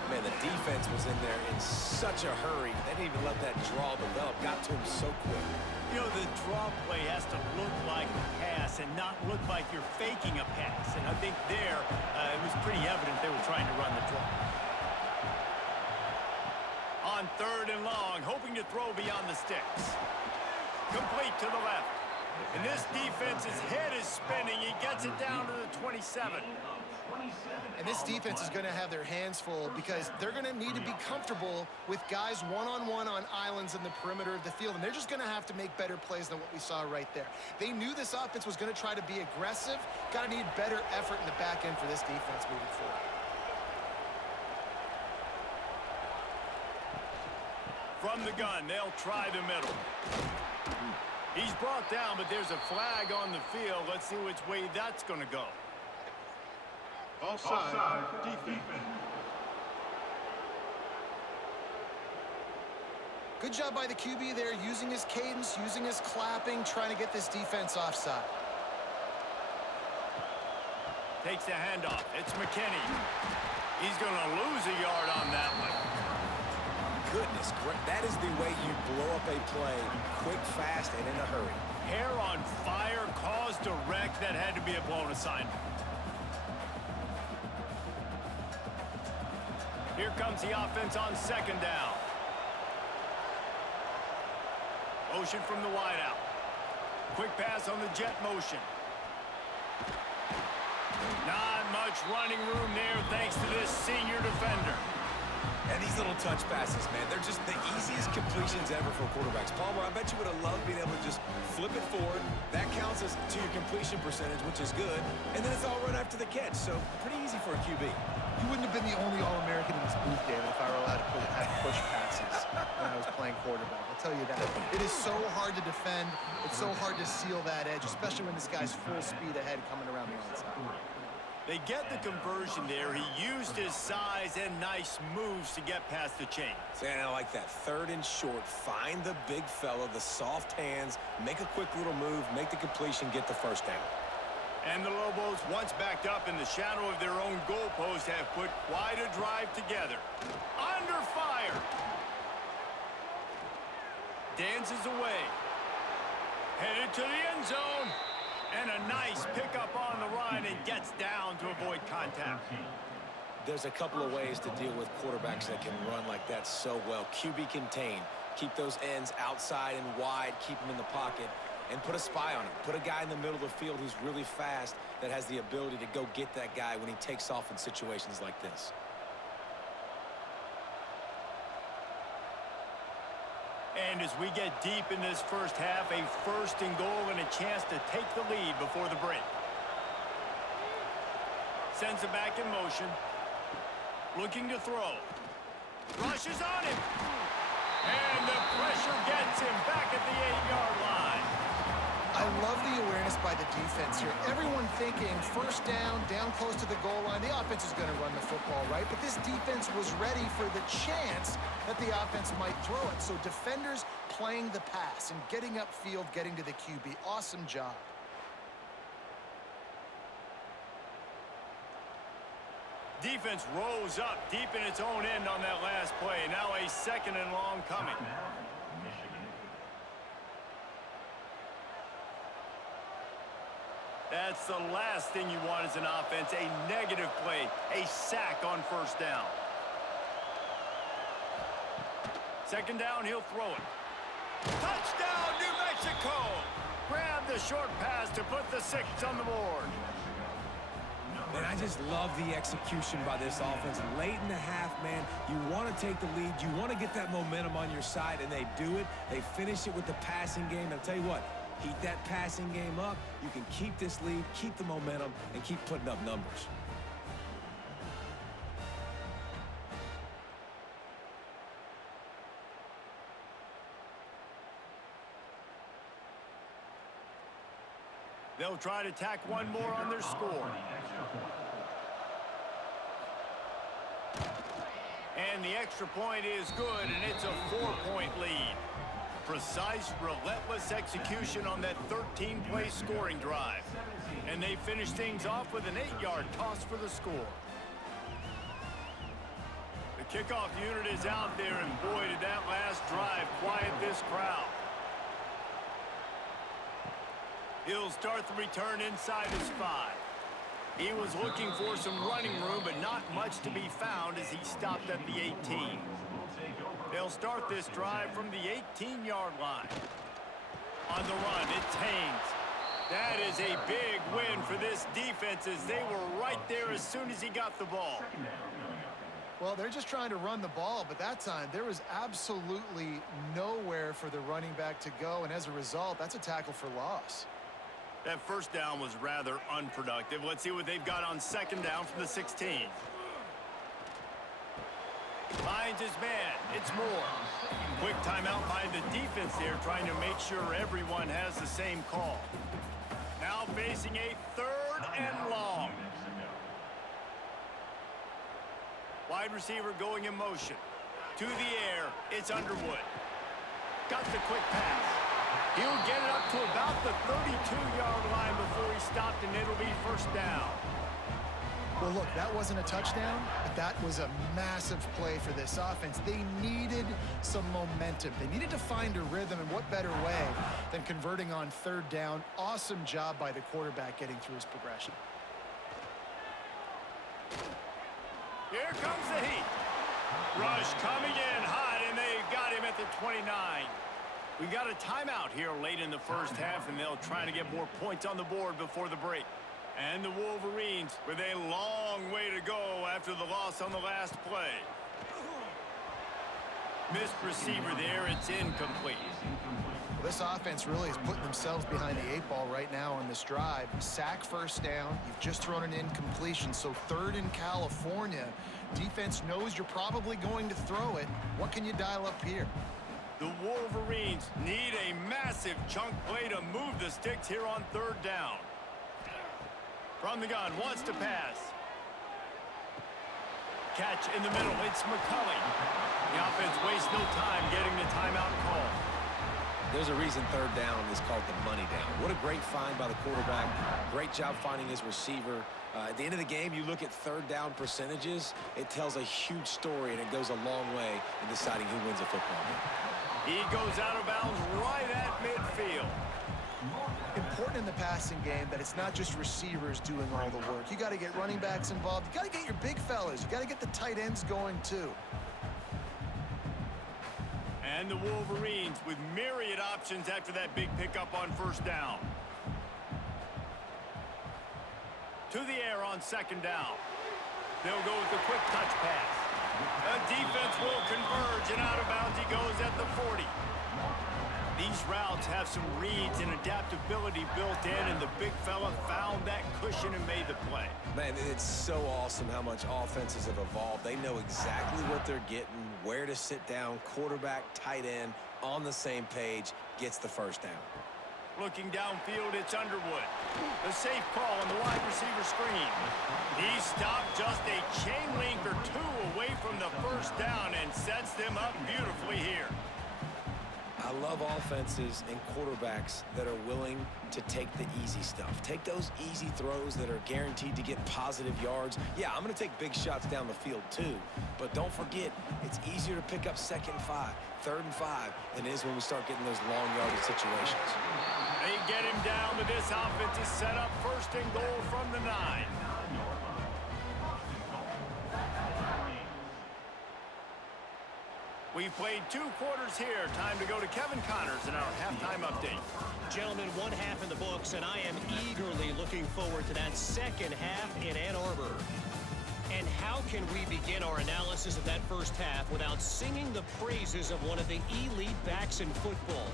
Man, the defense was in there in such a hurry. They didn't even let that draw develop. Got to him so quick. You know, the draw play has to look like a pass and not look like you're faking a pass. And I think there, it was pretty evident they were trying to run the draw. On 3rd and long, hoping to throw beyond the sticks. Complete to the left. And this defense's head is spinning. He gets it down to the 27. And this defense is going to have their hands full because they're going to need to be comfortable with guys one-on-one on islands in the perimeter of the field. And they're just going to have to make better plays than what we saw right there. They knew this offense was going to try to be aggressive. Got to need better effort in the back end for this defense moving forward. From the gun, they'll try the middle. He's brought down, but there's a flag on the field. Let's see which way that's going to go. Offside, defense. Good job by the QB there, using his cadence, using his clapping, trying to get this defense offside. Takes the handoff. It's McKinney. He's going to lose a yard on that one. Goodness, that is the way you blow up a play quick, fast, and in a hurry. Hair on fire, caused a wreck. That had to be a blown assignment. Here comes the offense on second down. Motion from the wideout. Quick pass on the jet motion. Not much running room there thanks to this senior defender. And these little touch passes, man, they're just the easiest completions ever for quarterbacks. Palmer, I bet you would have loved being able to just flip it forward. That counts as to your completion percentage, which is good. And then it's all run after the catch, so pretty easy for a QB. You wouldn't have been the only All-American in this booth, David, if I were allowed to have push passes when I was playing quarterback. I'll tell you that. It is so hard to defend. It's so hard to seal that edge, especially when this guy's full speed ahead coming around the onside. They get the conversion there. He used his size and nice moves to get past the chains. And I like that. Third and short. Find the big fella, the soft hands, make a quick little move, make the completion, get the first down. And the Lobos, once backed up in the shadow of their own goalpost, have put quite a drive together. Under fire. Dances away. Headed to the end zone. And a nice pickup on the run and gets down to avoid contact. There's a couple of ways to deal with quarterbacks that can run like that so well. QB contain. Keep those ends outside and wide. Keep them in the pocket. And put a spy on him. Put a guy in the middle of the field who's really fast that has the ability to go get that guy when he takes off in situations like this. And as we get deep in this first half, a first and goal and a chance to take the lead before the break. Sends it back in motion. Looking to throw. Rushes on him. And the pressure gets him back at the 8-yard line. I love the awareness by the defense here. Everyone thinking first down, down close to the goal line. The offense is going to run the football, right? But this defense was ready for the chance that the offense might throw it. So defenders playing the pass and getting upfield, getting to the QB. Awesome job. Defense rose up deep in its own end on that last play. Now a second and long coming. That's the last thing you want as an offense, a negative play, a sack on first down. Second down, he'll throw it. Touchdown, New Mexico! Grab the short pass to put the 6 on the board. And I just love the execution by this offense. Late in the half, man, you want to take the lead. You want to get that momentum on your side, and they do it. They finish it with the passing game. I'll tell you what, heat that passing game up. You can keep this lead, keep the momentum, and keep putting up numbers. They'll try to tack one more on their score. And the extra point is good, and it's a 4-point lead. Precise, relentless execution on that 13-play scoring drive. And they finish things off with an 8-yard toss for the score. The kickoff unit is out there, and boy, did that last drive quiet this crowd. He'll start the return inside his 5. He was looking for some running room, but not much to be found as he stopped at the 18. They'll start this drive from the 18-yard line. On the run, it's Haynes. That is a big win for this defense as they were right there as soon as he got the ball. Well, they're just trying to run the ball, but that time there was absolutely nowhere for the running back to go, and as a result, that's a tackle for loss. That first down was rather unproductive. Let's see what they've got on second down from the 16. Finds his man. It's Moore. Quick timeout by the defense there, trying to make sure everyone has the same call. Now facing a 3rd and long. Wide receiver going in motion. To the air, it's Underwood. got the quick pass. He'll get it up to about the 32-yard line before he stopped, and it'll be first down. Well, look, that wasn't a touchdown, but that was a massive play for this offense. They needed some momentum. They needed to find a rhythm, and what better way than converting on third down. Awesome job by the quarterback getting through his progression. Here comes the heat. Rush coming in hot, and they got him at the 29. We got a timeout here late in the first half, and they'll try to get more points on the board before the break. And the Wolverines with a long way to go after the loss on the last play. Missed receiver there. It's incomplete. Well, this offense really is putting themselves behind the 8 ball right now on this drive. Sack first down. You've just thrown an incompletion, so third in California. Defense knows you're probably going to throw it. What can you dial up here? The Wolverines need a massive chunk play to move the sticks here on third down. From the gun, wants to pass. Catch in the middle, it's McCulley. The offense wastes no time getting the timeout call. There's a reason third down is called the money down. What a great find by the quarterback. Great job finding his receiver. At the end of the game, you look at third down percentages, it tells a huge story, and it goes a long way in deciding who wins a football game. He goes out of bounds right at midfield. Important in the passing game that it's not just receivers doing all the work. You got to get running backs involved. You got to get your big fellas. You got to get the tight ends going too. And the Wolverines with myriad options after that big pickup on first down. To the air on second down. They'll go with the quick touch pass. The defense will converge, and out of bounds he goes at the 40. These routes have some reads and adaptability built in, and the big fella found that cushion and made the play. Man, it's so awesome how much offenses have evolved. They know exactly what they're getting, where to sit down, quarterback, tight end, on the same page, gets the first down. Looking downfield, it's Underwood. The safe call on the wide receiver screen. He stopped just a chain link or two away from the first down and sets them up beautifully here. I love offenses and quarterbacks that are willing to take the easy stuff. Take those easy throws that are guaranteed to get positive yards. Yeah, I'm going to take big shots down the field too, but don't forget, it's easier to pick up second and 5, third and 5 than it is when we start getting those long yardage situations. They get him down, but this offense is set up first and goal from the 9. We've played 2 quarters here. Time to go to Kevin Connors in our halftime update. Gentlemen, one half in the books, and I am eagerly looking forward to that second half in Ann Arbor. And how can we begin our analysis of that first half without singing the praises of one of the elite backs in football?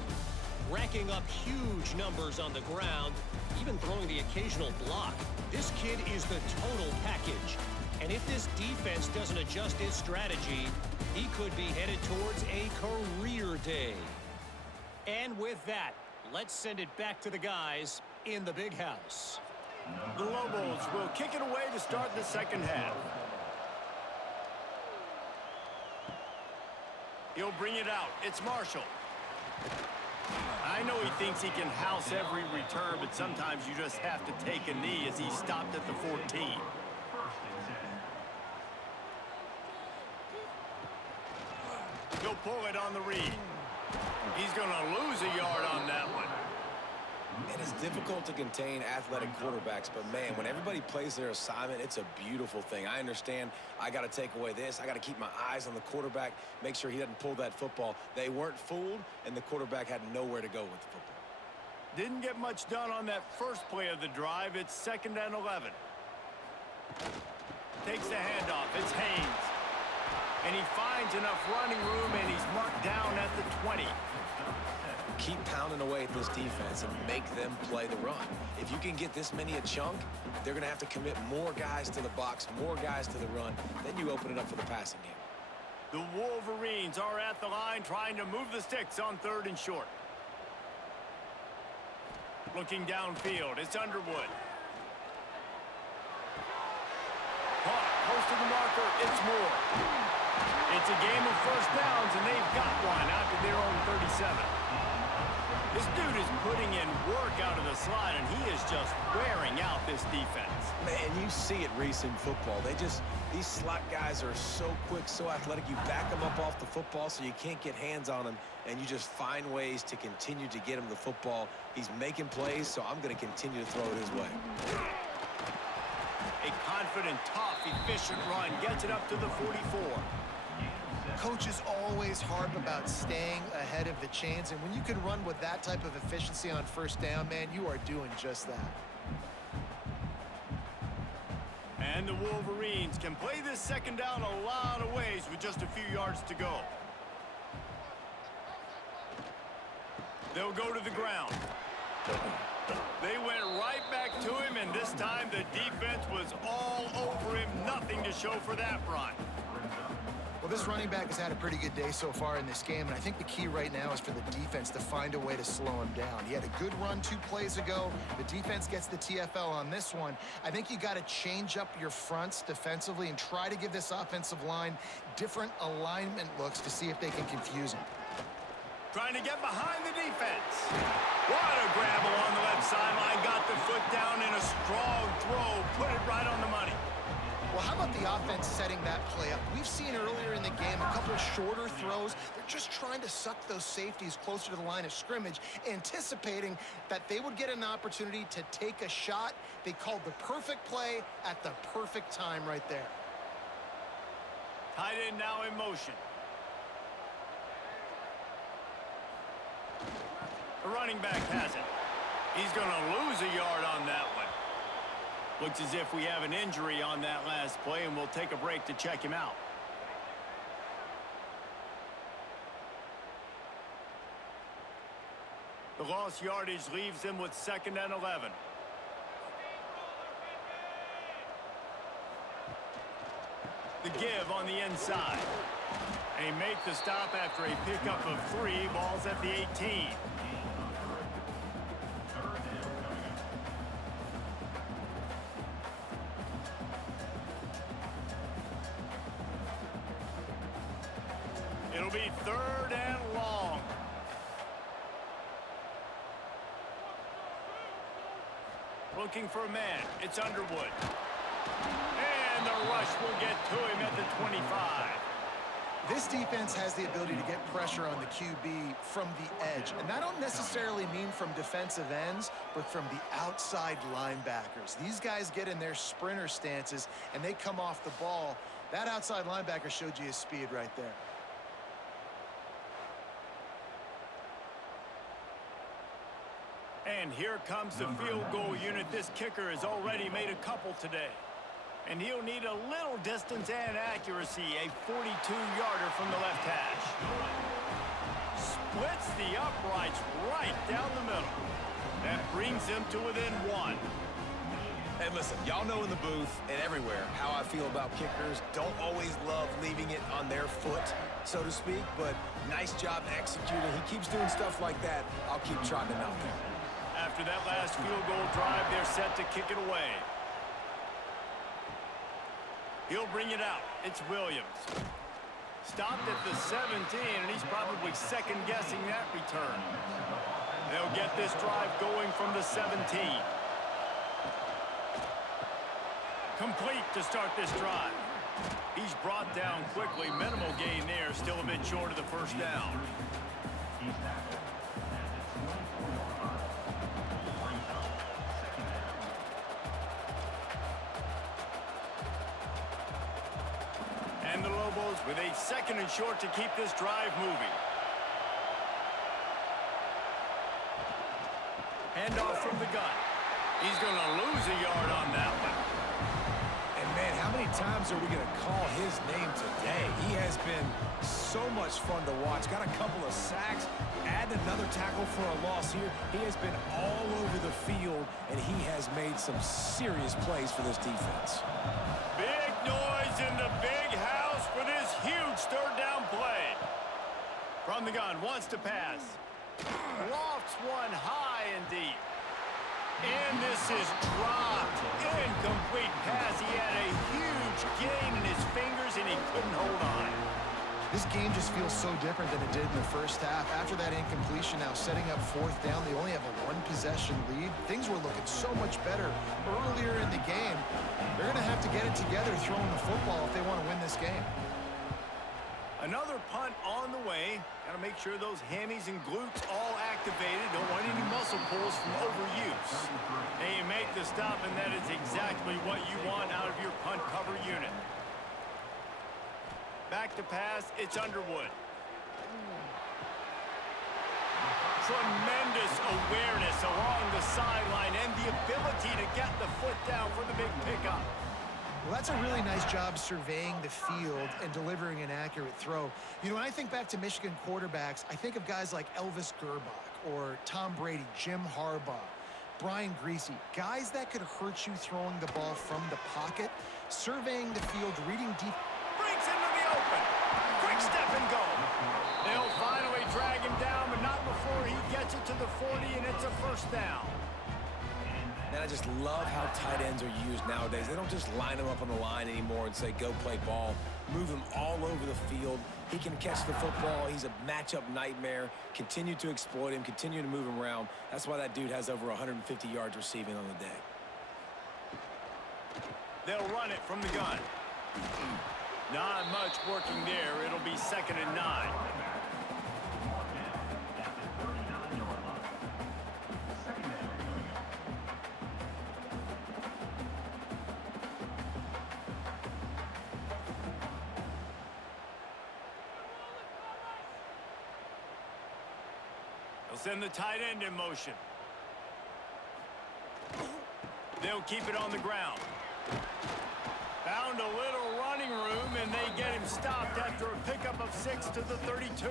Racking up huge numbers on the ground, even throwing the occasional block. This kid is the total package. And if this defense doesn't adjust its strategy, he could be headed towards a career day. And with that, let's send it back to the guys in the big house. The Lobos will kick it away to start the second half. He'll bring it out. It's Marshall. I know he thinks he can house every return, but sometimes you just have to take a knee as he stopped at the 14. He'll pull it on the read. He's going to lose a yard on that one. It is difficult to contain athletic quarterbacks, but man, when everybody plays their assignment, it's a beautiful thing. I understand I got to take away this. I got to keep my eyes on the quarterback, make sure he doesn't pull that football. They weren't fooled, and the quarterback had nowhere to go with the football. Didn't get much done on that first play of the drive. It's 2nd and 11. Takes the handoff. It's Haynes. And he finds enough running room, and he's marked down at the 20. Keep pounding away at this defense and make them play the run. If you can get this many a chunk, they're going to have to commit more guys to the box, more guys to the run. Then you open it up for the passing game. The Wolverines are at the line trying to move the sticks on 3rd and short. Looking downfield, it's Underwood. Caught, close to the marker, it's Moore. It's a game of first downs, and they've got one out to their own 37. This dude is putting in work out of the slot, and he is just wearing out this defense. Man, you see it, Reese, in football. These slot guys are so quick, so athletic. You back them up off the football so you can't get hands on them, and you just find ways to continue to get him the football. He's making plays, so I'm going to continue to throw it his way. A confident, tough, efficient run gets it up to the 44. Coaches always harp about staying ahead of the chains, and when you can run with that type of efficiency on first down, man, you are doing just that. And the Wolverines can play this second down a lot of ways with just a few yards to go. They'll go to the ground. They went right back to him, and this time the defense was all over him. Nothing to show for that run. Well, this running back has had a pretty good day so far in this game, and I think the key right now is for the defense to find a way to slow him down. He had a good run 2 plays ago. The defense gets the TFL on this one. I think you got to change up your fronts defensively and try to give this offensive line different alignment looks to see if they can confuse him. Trying to get behind the defense. What a grab along the left sideline. Got the foot down in a strong throw. Put it right on the money. Well, how about the offense setting that play up? We've seen earlier in the game a couple of shorter throws. They're just trying to suck those safeties closer to the line of scrimmage, anticipating that they would get an opportunity to take a shot. They called the perfect play at the perfect time right there. Tight end now in motion. The running back has it. He's going to lose a yard on that one. Looks as if we have an injury on that last play, and we'll take a break to check him out. The lost yardage leaves him with 2nd and 11. The give on the inside. They make the stop after a pickup of 3. Ball's at the 18. It'll be 3rd and long. Looking for a man. It's Underwood. And the rush will get to him at the 25. This defense has the ability to get pressure on the QB from the edge. And I don't necessarily mean from defensive ends, but from the outside linebackers. These guys get in their sprinter stances, and they come off the ball. That outside linebacker showed you his speed right there. And here comes the field goal unit. This kicker has already made a couple today. And he'll need a little distance and accuracy. A 42-yarder from the left hash. Splits the uprights right down the middle. That brings him to within 1. And listen, y'all know in the booth and everywhere how I feel about kickers. Don't always love leaving it on their foot, so to speak, but nice job executing. He keeps doing stuff like that. I'll keep trotting him out there. After that last field goal drive, they're set to kick it away. He'll bring it out. It's Williams. Stopped at the 17, and he's probably second-guessing that return. They'll get this drive going from the 17. Complete to start this drive. He's brought down quickly. Minimal gain there. Still a bit short of the first down. And the Lobos with a 2nd and short to keep this drive moving. Handoff from the gun. He's going to lose a yard on that one. And man, how many times are we going to call his name today? He has been so much fun to watch. Got a couple of sacks, add another tackle for a loss here. He has been all over the field, and he has made some serious plays for this defense. Big noise in the big house for this huge 3rd down play. From the gun, wants to pass. Lofts one high and deep. And this is dropped. Incomplete pass. He had a huge gain in his fingers, and he couldn't hold on. This game just feels so different than it did in the first half. After that incompletion, now setting up fourth down, they only have a one-possession lead. Things were looking so much better earlier in the game. They're going to have to get it together throwing the football if they want to win this game. Another punt on the way. Got to make sure those hammies and glutes all activated. Don't want any muscle pulls from overuse. And you make the stop, and that is exactly what you want out of your punt cover unit. Back to pass, it's Underwood. Tremendous awareness along the sideline and the ability to get the foot down for the big pickup. Well, that's a really nice job surveying the field and delivering an accurate throw. You know, when I think back to Michigan quarterbacks, I think of guys like Elvis Gerbach or Tom Brady, Jim Harbaugh, Brian Griese, guys that could hurt you throwing the ball from the pocket, surveying the field, reading deep. Breaks into the open. Quick step and go. They'll finally drag him down, but not before he gets it to the 40, and it's a first down. And I just love how tight ends are used nowadays. They don't just line them up on the line anymore and say, go play ball. Move him all over the field. He can catch the football. He's a matchup nightmare. Continue to exploit him. Continue to move him around. That's why that dude has over 150 yards receiving on the day. They'll run it from the gun. Not much working there. It'll be 2nd and 9. They'll send the tight end in motion. They'll keep it on the ground. Found a little running room, and they get him stopped after a pickup of 6 to the 32.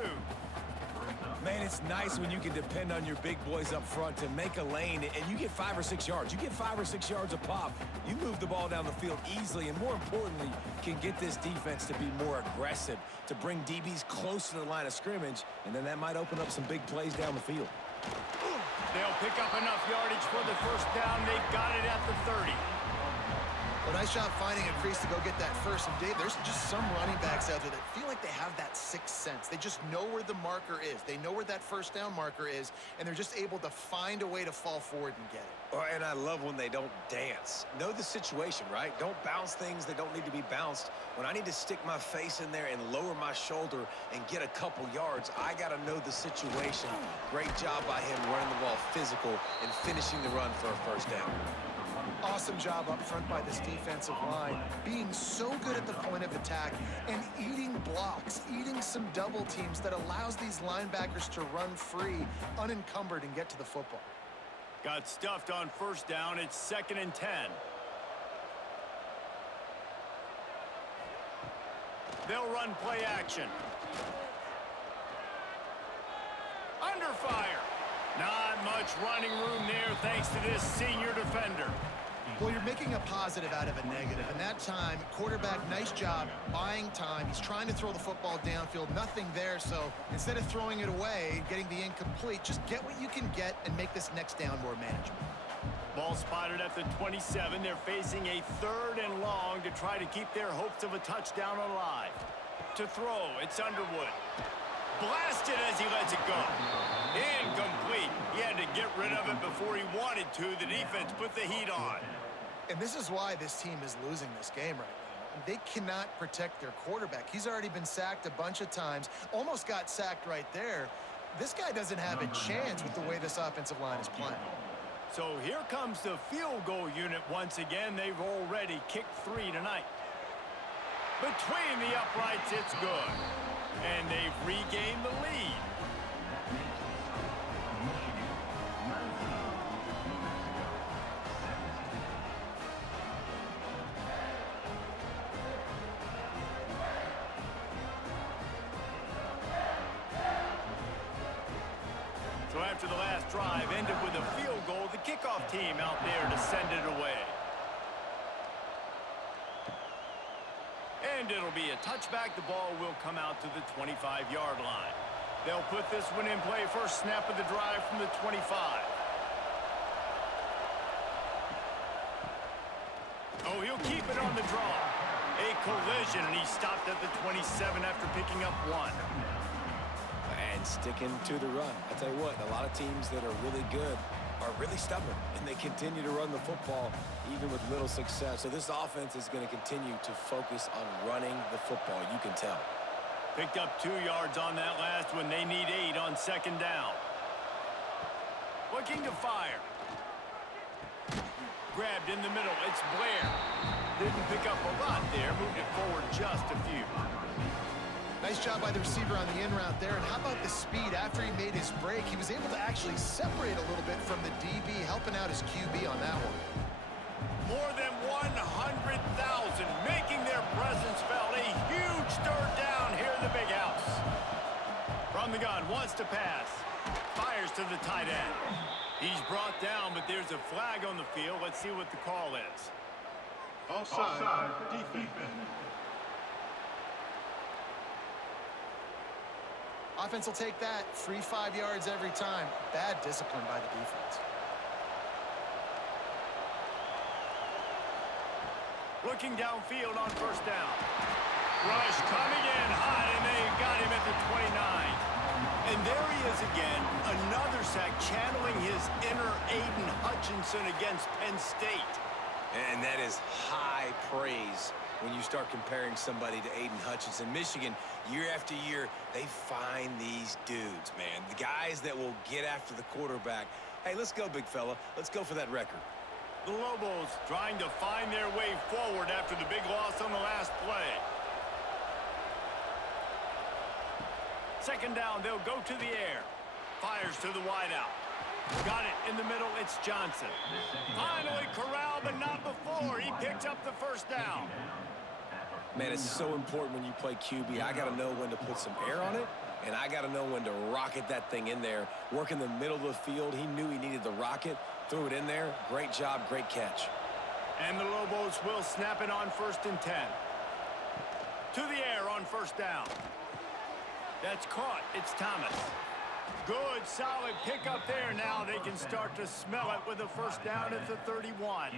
Man, it's nice when you can depend on your big boys up front to make a lane, and you get 5 or 6 yards. You get 5 or 6 yards a pop. You move the ball down the field easily, and more importantly, can get this defense to be more aggressive, to bring DBs close to the line of scrimmage, and then that might open up some big plays down the field. They'll pick up enough yardage for the first down. They've got it at the 30. Well, nice job finding a crease to go get that first. And, Dave, there's just some running backs out there that feel like they have that sixth sense. They just know where the marker is. They know where that first down marker is, and they're just able to find a way to fall forward and get it. And I love when they don't dance. Know the situation, right? Don't bounce things that don't need to be bounced. When I need to stick my face in there and lower my shoulder and get a couple yards, I got to know the situation. Great job by him running the ball physical and finishing the run for a first down. Awesome job up front by this defensive line, being so good at the point of attack and eating blocks, eating some double teams that allows these linebackers to run free, unencumbered, and get to the football. Got stuffed on first down. It's 2nd and 10. They'll run play action. Under fire. Not much running room there thanks to this senior defender. Well, you're making a positive out of a negative. And that time, quarterback, nice job buying time. He's trying to throw the football downfield. Nothing there. So instead of throwing it away, getting the incomplete, just get what you can get and make this next down more manageable. Ball spotted at the 27. They're facing a 3rd and long to try to keep their hopes of a touchdown alive. To throw, it's Underwood. Blasted as he lets it go. Incomplete. He had to get rid of it before he wanted to. The defense put the heat on. And this is why this team is losing this game right now. They cannot protect their quarterback. He's already been sacked a bunch of times. Almost got sacked right there. This guy doesn't have a chance with the way this offensive line is playing. So here comes the field goal unit once again. They've already kicked 3 tonight. Between the uprights, it's good. And they've regained the lead. So after the last drive ended with a field goal, the kickoff team out there to send it away. And it'll be a touchback. The ball will come out to the 25-yard line. They'll put this one in play. First snap of the drive from the 25. Oh, he'll keep it on the draw. A collision, and he stopped at the 27 after picking up 1. And sticking to the run. I tell you what, a lot of teams that are really good are really stubborn, and they continue to run the football even with little success. So this offense is going to continue to focus on running the football. You can tell. Picked up 2 yards on that last one. They need 8 on 2nd down. Looking to fire. Grabbed in the middle. It's Blair. Didn't pick up a lot there. Moved it forward just a few. Nice job by the receiver on the in route there. And how about the speed? After he made his break, he was able to actually separate a little bit from the DB, helping out his QB on that one. More than 100,000 making their presence felt. A huge 3rd down here in the big house. From the gun, wants to pass. Fires to the tight end. He's brought down, but there's a flag on the field. Let's see what the call is. Offside, defense. Offense will take that. Free 5 yards every time. Bad discipline by the defense. Looking downfield on 1st down. Rush coming in hot, and they got him at the 29. And there he is again. Another sack, channeling his inner Aiden Hutchinson against Penn State. And that is high praise when you start comparing somebody to Aiden Hutchinson. Michigan, year after year, they find these dudes, man. The guys that will get after the quarterback. Hey, let's go, big fella. Let's go for that record. The Lobos trying to find their way forward after the big loss on the last play. 2nd down, they'll go to the air. Fires to the wideout. Got it in the middle, it's Johnson. Finally corralled, but not before. He picked up the 1st down. Man, it's so important when you play QB. I got to know when to put some air on it, and I got to know when to rocket that thing in there. Work in the middle of the field. He knew he needed the rocket, threw it in there. Great job, great catch. And the Lobos will snap it on 1st and 10. To the air on 1st down. That's caught. It's Thomas. Good, solid pickup there. Now they can start to smell it with a 1st down at the 31.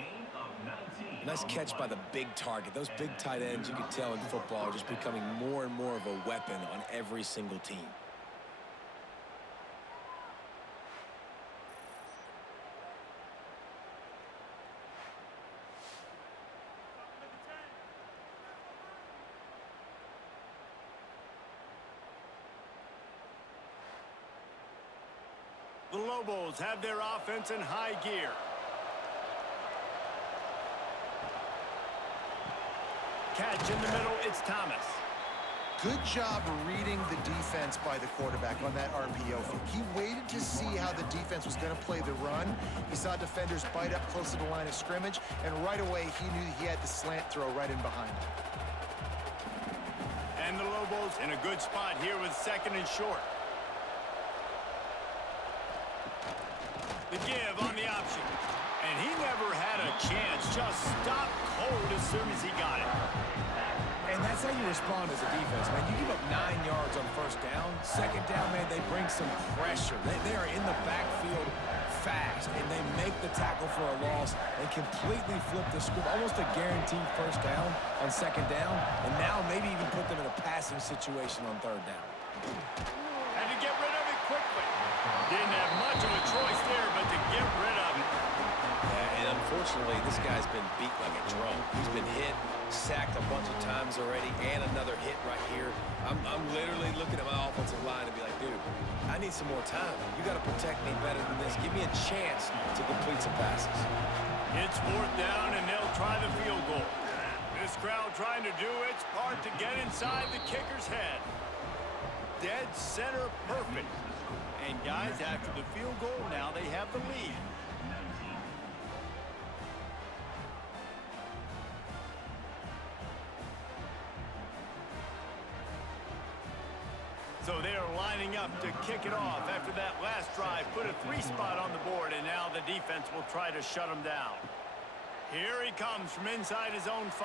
Nice catch by the big target. Those big tight ends, you can tell in football, are just becoming more and more of a weapon on every single team. The Lobos have their offense in high gear. Catch in the middle, it's Thomas. Good job reading the defense by the quarterback on that RPO fake. He waited to see how the defense was going to play the run. He saw defenders bite up close to the line of scrimmage, and right away he knew he had the slant throw right in behind him. And the Lobos in a good spot here with 2nd and short. The give on the option. And he never had a chance. Just stopped cold as soon as he got it. And that's how you respond as a defense, man. You give up 9 yards on 1st down. 2nd down, man, they bring some pressure. They are in the backfield fast, and they make the tackle for a loss and completely flip the script. Almost a guaranteed 1st down on 2nd down, and now maybe even put them in a passing situation on 3rd down. Had to get rid of it quickly. Didn't have much of a choice there, but to get rid of it. And unfortunately, this guy's been beat like a drum. He's been hit, sacked a bunch of times already, and another hit right here. I'm literally looking at my offensive line and be like, dude, I need some more time. You got to protect me better than this. Give me a chance to complete some passes. It's 4th down, and they'll try the field goal. This crowd trying to do its part to get inside the kicker's head. Dead center perfect. And guys, after the field goal, now they have the lead. So they are lining up to kick it off after that last drive. Put a 3-spot on the board, and now the defense will try to shut them down. Here he comes from inside his own 5.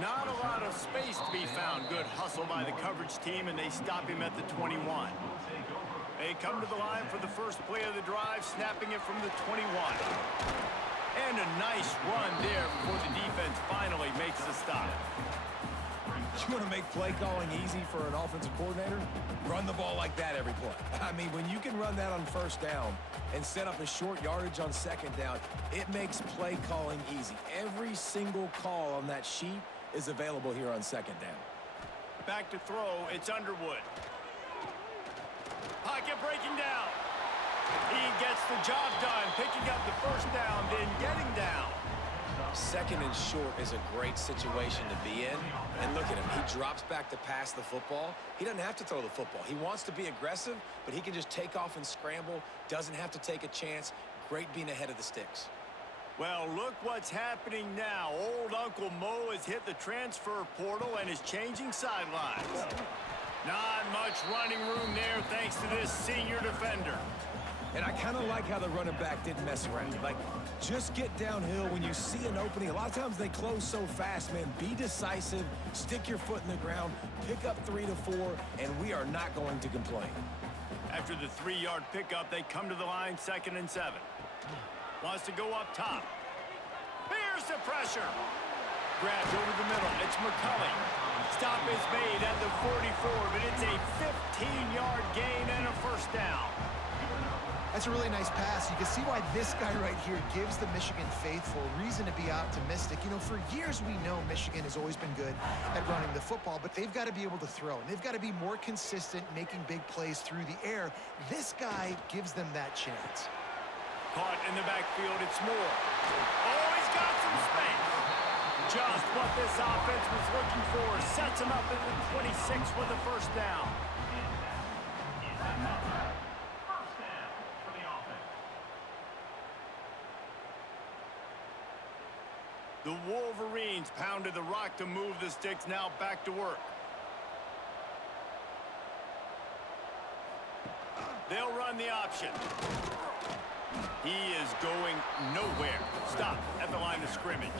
Not a lot of space to be found. Good hustle by the coverage team, and they stop him at the 21. They come to the line for the first play of the drive, snapping it from the 21. And a nice run there before the defense finally makes the stop. You want to make play calling easy for an offensive coordinator? Run the ball like that every play. I mean, when you can run that on first down and set up a short yardage on second down, it makes play calling easy. Every single call on that sheet is available here on second down. Back to throw, it's Underwood. Pocket breaking down. He gets the job done, picking up the first down, then getting down. Second and short is a great situation to be in. And look at him. He drops back to pass the football. He doesn't have to throw the football. He wants to be aggressive, but he can just take off and scramble. Doesn't have to take a chance. Great being ahead of the sticks. Well, look what's happening now. Old Uncle Mo has hit the transfer portal and is changing sidelines. Not much running room there thanks to this senior defender. And I kind of like how the running back didn't mess around. Like, just get downhill when you see an opening. A lot of times they close so fast, man. Be decisive, stick your foot in the ground, pick up 3 to 4, and we are not going to complain. After the 3-yard pickup, they come to the line 2nd and 7. Wants to go up top. Here's the pressure. Grabbed over the middle. It's McCulley. Stop is made at the 44, but it's a 15-yard gain and a first down. That's a really nice pass. You can see why this guy right here gives the Michigan faithful reason to be optimistic. You know, for years we know Michigan has always been good at running the football, but they've got to be able to throw, and they've got to be more consistent making big plays through the air. This guy gives them that chance. Caught in the backfield, it's Moore. Oh, he's got some space. Just what this offense was looking for. Sets him up at the 26 with the first down. The Wolverines pounded the rock to move the sticks, now back to work. They'll run the option. He is going nowhere. Stop at the line of scrimmage.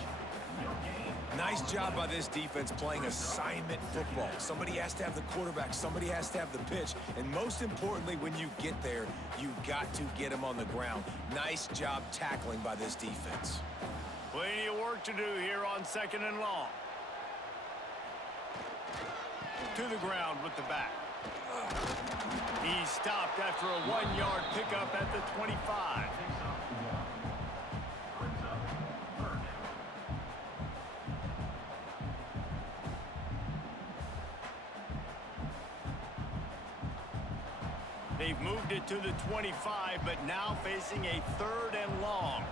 Nice job by this defense playing assignment football. Somebody has to have the quarterback. Somebody has to have the pitch. And most importantly, when you get there, you got to get him on the ground. Nice job tackling by this defense. Plenty of work to do here on 2nd and long. To the ground with the back. He stopped after a 1-yard pickup at the 25. They've moved it to the 25, but now facing a 3rd and long.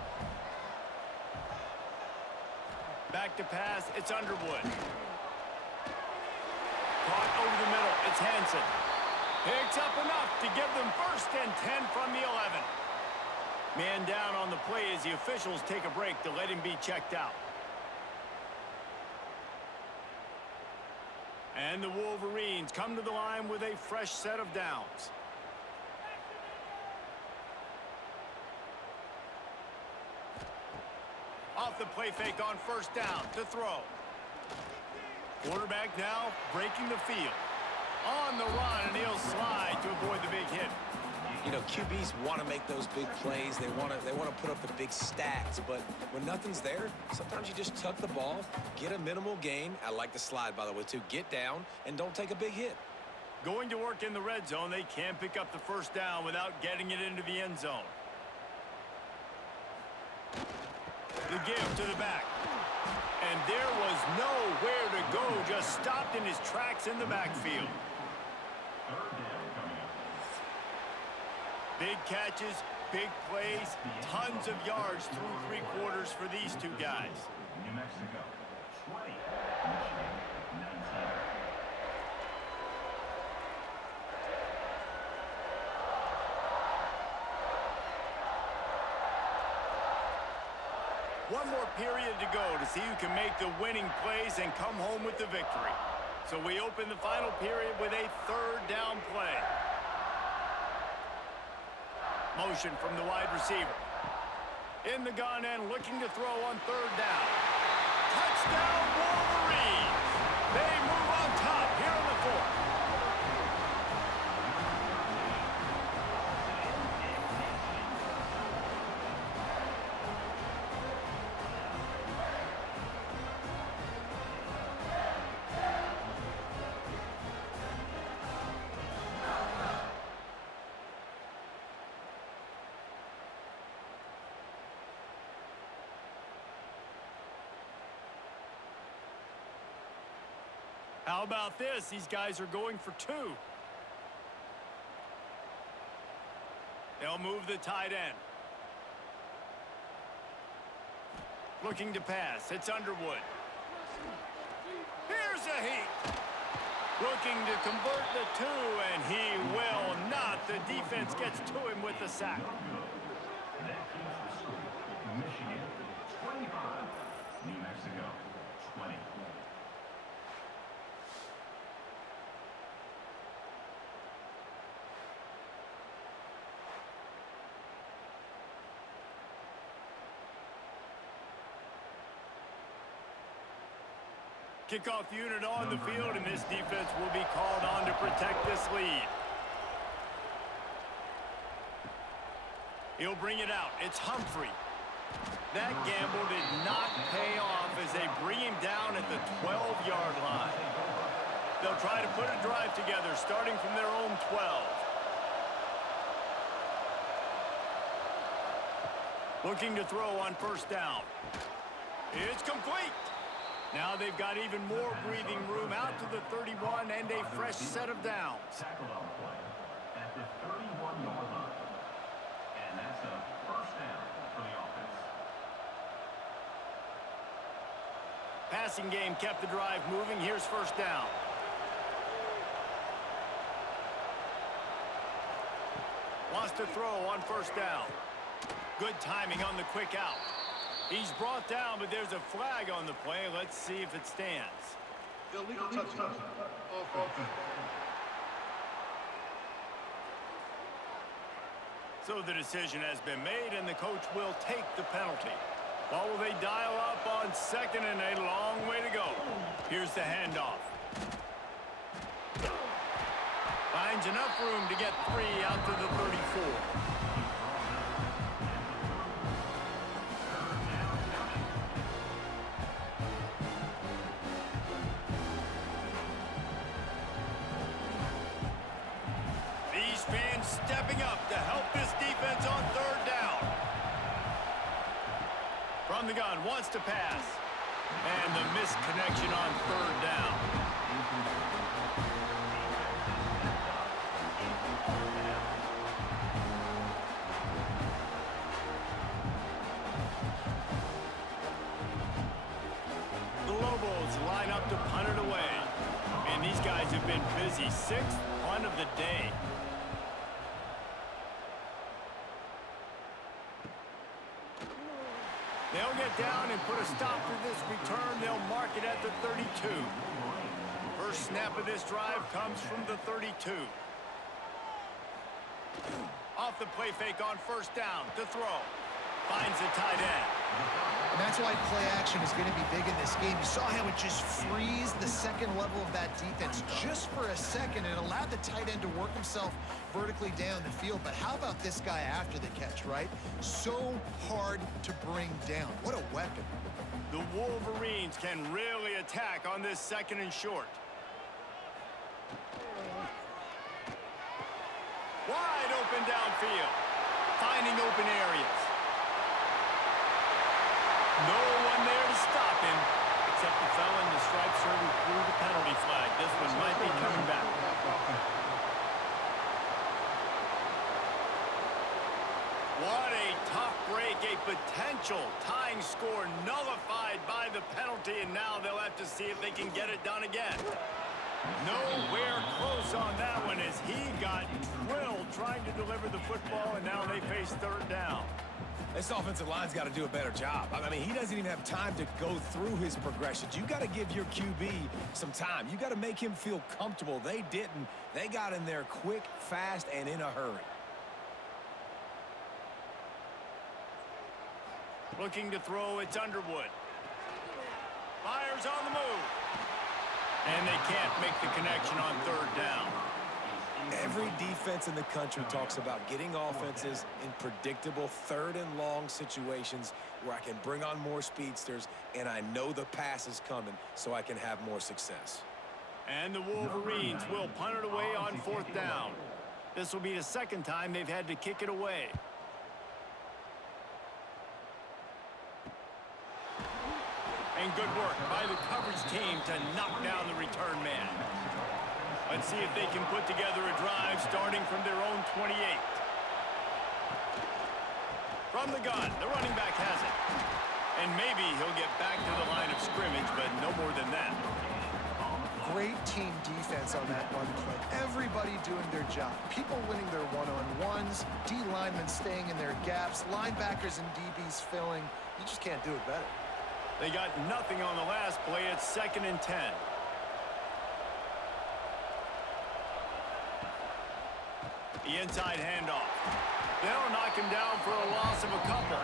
Back to pass, it's Underwood. Caught over the middle, it's Hansen. Picks up enough to give them 1st and 10 from the 11. Man down on the play as the officials take a break to let him be checked out. And the Wolverines come to the line with a fresh set of downs. Off the play fake on 1st down to throw. Quarterback now breaking the field. On the run, and he'll slide to avoid the big hit. You know, QBs want to make those big plays. They want to put up the big stats. But when nothing's there, sometimes you just tuck the ball, get a minimal gain. I like the slide, by the way, too. Get down and don't take a big hit. Going to work in the red zone, they can pick up the 1st down without getting it into the end zone. The give to the back. And there was nowhere to go, just stopped in his tracks in the backfield. Big catches, big plays, tons of yards through 3 quarters for these two guys. New Mexico, 20. Michigan, 19. One more period to go to see who can make the winning plays and come home with the victory. So we open the final period with a 3rd down play. Motion from the wide receiver. In the gun and looking to throw on 3rd down. Touchdown Wolverines! They move on top here in the 4th. How about this? These guys are going for two. They'll move the tight end. Looking to pass. It's Underwood. Here's a heat. Looking to convert the two, and he will not. The defense gets to him with the sack. That keeps the score. Michigan 25, New Mexico 20. Kickoff unit on the field, and this defense will be called on to protect this lead. He'll bring it out. It's Humphrey. That gamble did not pay off as they bring him down at the 12-yard line. They'll try to put a drive together starting from their own 12. Looking to throw on first down. It's complete. Now they've got even more breathing room out to the 31 and a fresh set of downs. Tackled on play at the 31-yard line. And that's a first down for the offense. Passing game kept the drive moving. Here's first down. Wants to throw on first down. Good timing on the quick out. He's brought down, but there's a flag on the play. Let's see if it stands. Illegal touchdown. Offense. So the decision has been made, and the coach will take the penalty. Well, will they dial up on second, and a long way to go. Here's the handoff. Finds enough room to get 3 out to the 34. Stepping up to help this defense on third down. From the gun, wants to pass. And the missed connection on third down. The Lobos line up to punt it away. And these guys have been busy. 6th punt of the day. They'll get down and put a stop to this return. They'll mark it at the 32. First snap of this drive comes from the 32. Off the play fake on first down to throw. Finds the tight end. And that's why play action is going to be big in this game. You saw how it just freezed the second level of that defense just for a second. It allowed the tight end to work himself vertically down the field. But how about this guy after the catch, right? So hard to bring down. What a weapon. The Wolverines can really attack on this second and short. Wide open downfield. Finding open areas. No one there to stop him, except the fellow in the stripes shirt who threw the penalty flag. This one might be coming back. What a tough break, a potential tying score nullified by the penalty, and now they'll have to see if they can get it done again. Nowhere close on that one as he got drilled trying to deliver the football, and now they face third down. This offensive line's got to do a better job. I mean, he doesn't even have time to go through his progressions. You got to give your QB some time. You got to make him feel comfortable. They didn't. They got in there quick, fast, and in a hurry. Looking to throw, it's Underwood. Fires on the move. And they can't make the connection on third down. Every defense in the country talks about getting offenses in predictable third and long situations where I can bring on more speedsters and I know the pass is coming so I can have more success. And the Wolverines will punt it away on fourth down. This will be the second time they've had to kick it away. And good work by the coverage team to knock down the return man. Let's see if they can put together a drive starting from their own 28. From the gun, the running back has it. And maybe he'll get back to the line of scrimmage, but no more than that. Great team defense on that run play. Everybody doing their job. People winning their one-on-ones, D linemen staying in their gaps, linebackers and DBs filling. You just can't do it better. They got nothing on the last play. It's 2nd and 10. The inside handoff. They'll knock him down for a loss of a couple.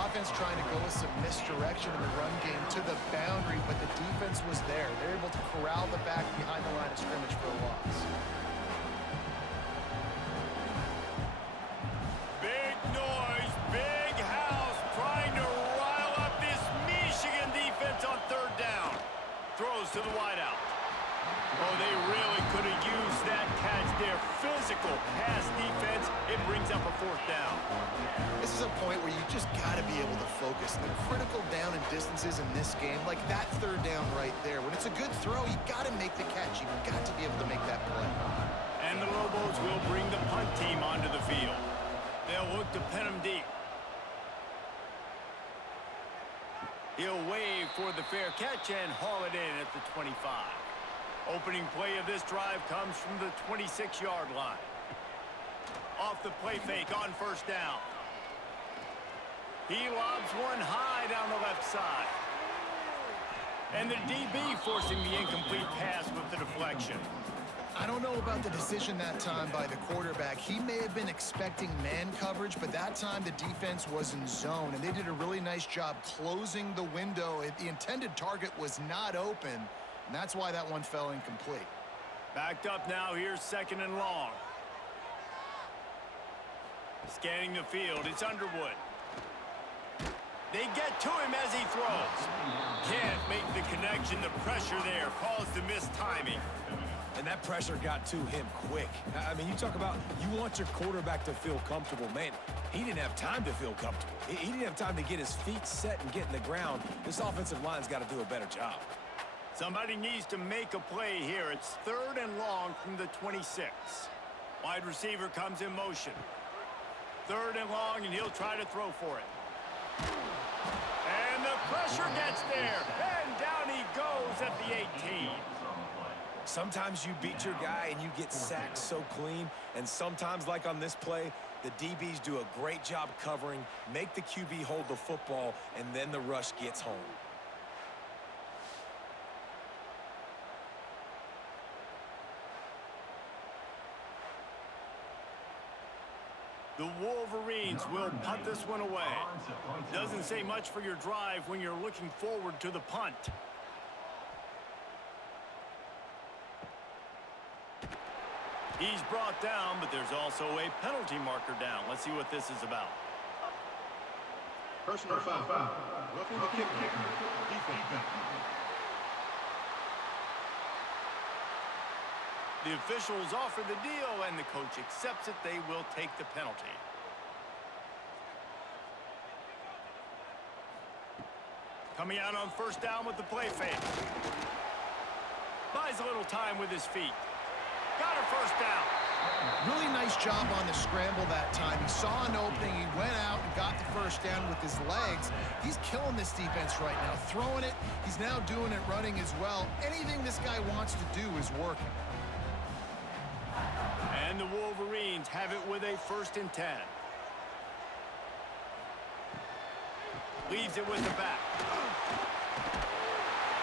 Offense trying to go with some misdirection in the run game to the boundary, but the defense was there. They're able to corral the back behind the line of scrimmage for a loss. Big noise, big house, trying to rile up this Michigan defense on 3rd down. Throws to the wideout. Oh, they really could have used that catch there. Physical pass defense. It brings up a 4th down. This is a point where you just got to be able to focus. The critical down and distances in this game, like that 3rd down right there. When it's a good throw, you got to make the catch. You've got to be able to make that play. And the Lobos will bring the punt team onto the field. They'll look to pin him deep. He'll wave for the fair catch and haul it in at the 25. Opening play of this drive comes from the 26-yard line. Off the play fake on 1st down. He lobs one high down the left side. And the DB forcing the incomplete pass with the deflection. I don't know about the decision that time by the quarterback. He may have been expecting man coverage, but that time the defense was in zone, and they did a really nice job closing the window. The intended target was not open, and that's why that one fell incomplete. Backed up now, here's 2nd and long. Scanning the field, it's Underwood. They get to him as he throws. Can't make the connection. The pressure there caused the missed timing. And that pressure got to him quick. I mean, you talk about you want your quarterback to feel comfortable. Man, he didn't have time to feel comfortable. He didn't have time to get his feet set and get in the ground. This offensive line's got to do a better job. Somebody needs to make a play here. It's 3rd and long from the 26. Wide receiver comes in motion. 3rd and long, and he'll try to throw for it. And the pressure gets there. And down he goes at the 18. Sometimes you beat your guy and you get sacked so clean, and sometimes, like on this play, the DBs do a great job covering, make the QB hold the football, and then the rush gets home. The Wolverines will punt this one away. Doesn't say much for your drive when you're looking forward to the punt. He's brought down, but there's also a penalty marker down. Let's see what this is about. Personal foul. Roughing the kicker. Defense. The officials offer the deal, and the coach accepts it. They will take the penalty. Coming out on 1st down with the play fake. Buys a little time with his feet. Got a 1st down. Really nice job on the scramble that time. He saw an opening, he went out and got the 1st down with his legs. He's killing this defense right now. Throwing it, he's now doing it running as well. Anything this guy wants to do is working. And the Wolverines have it with a 1st and 10. Leaves it with the back.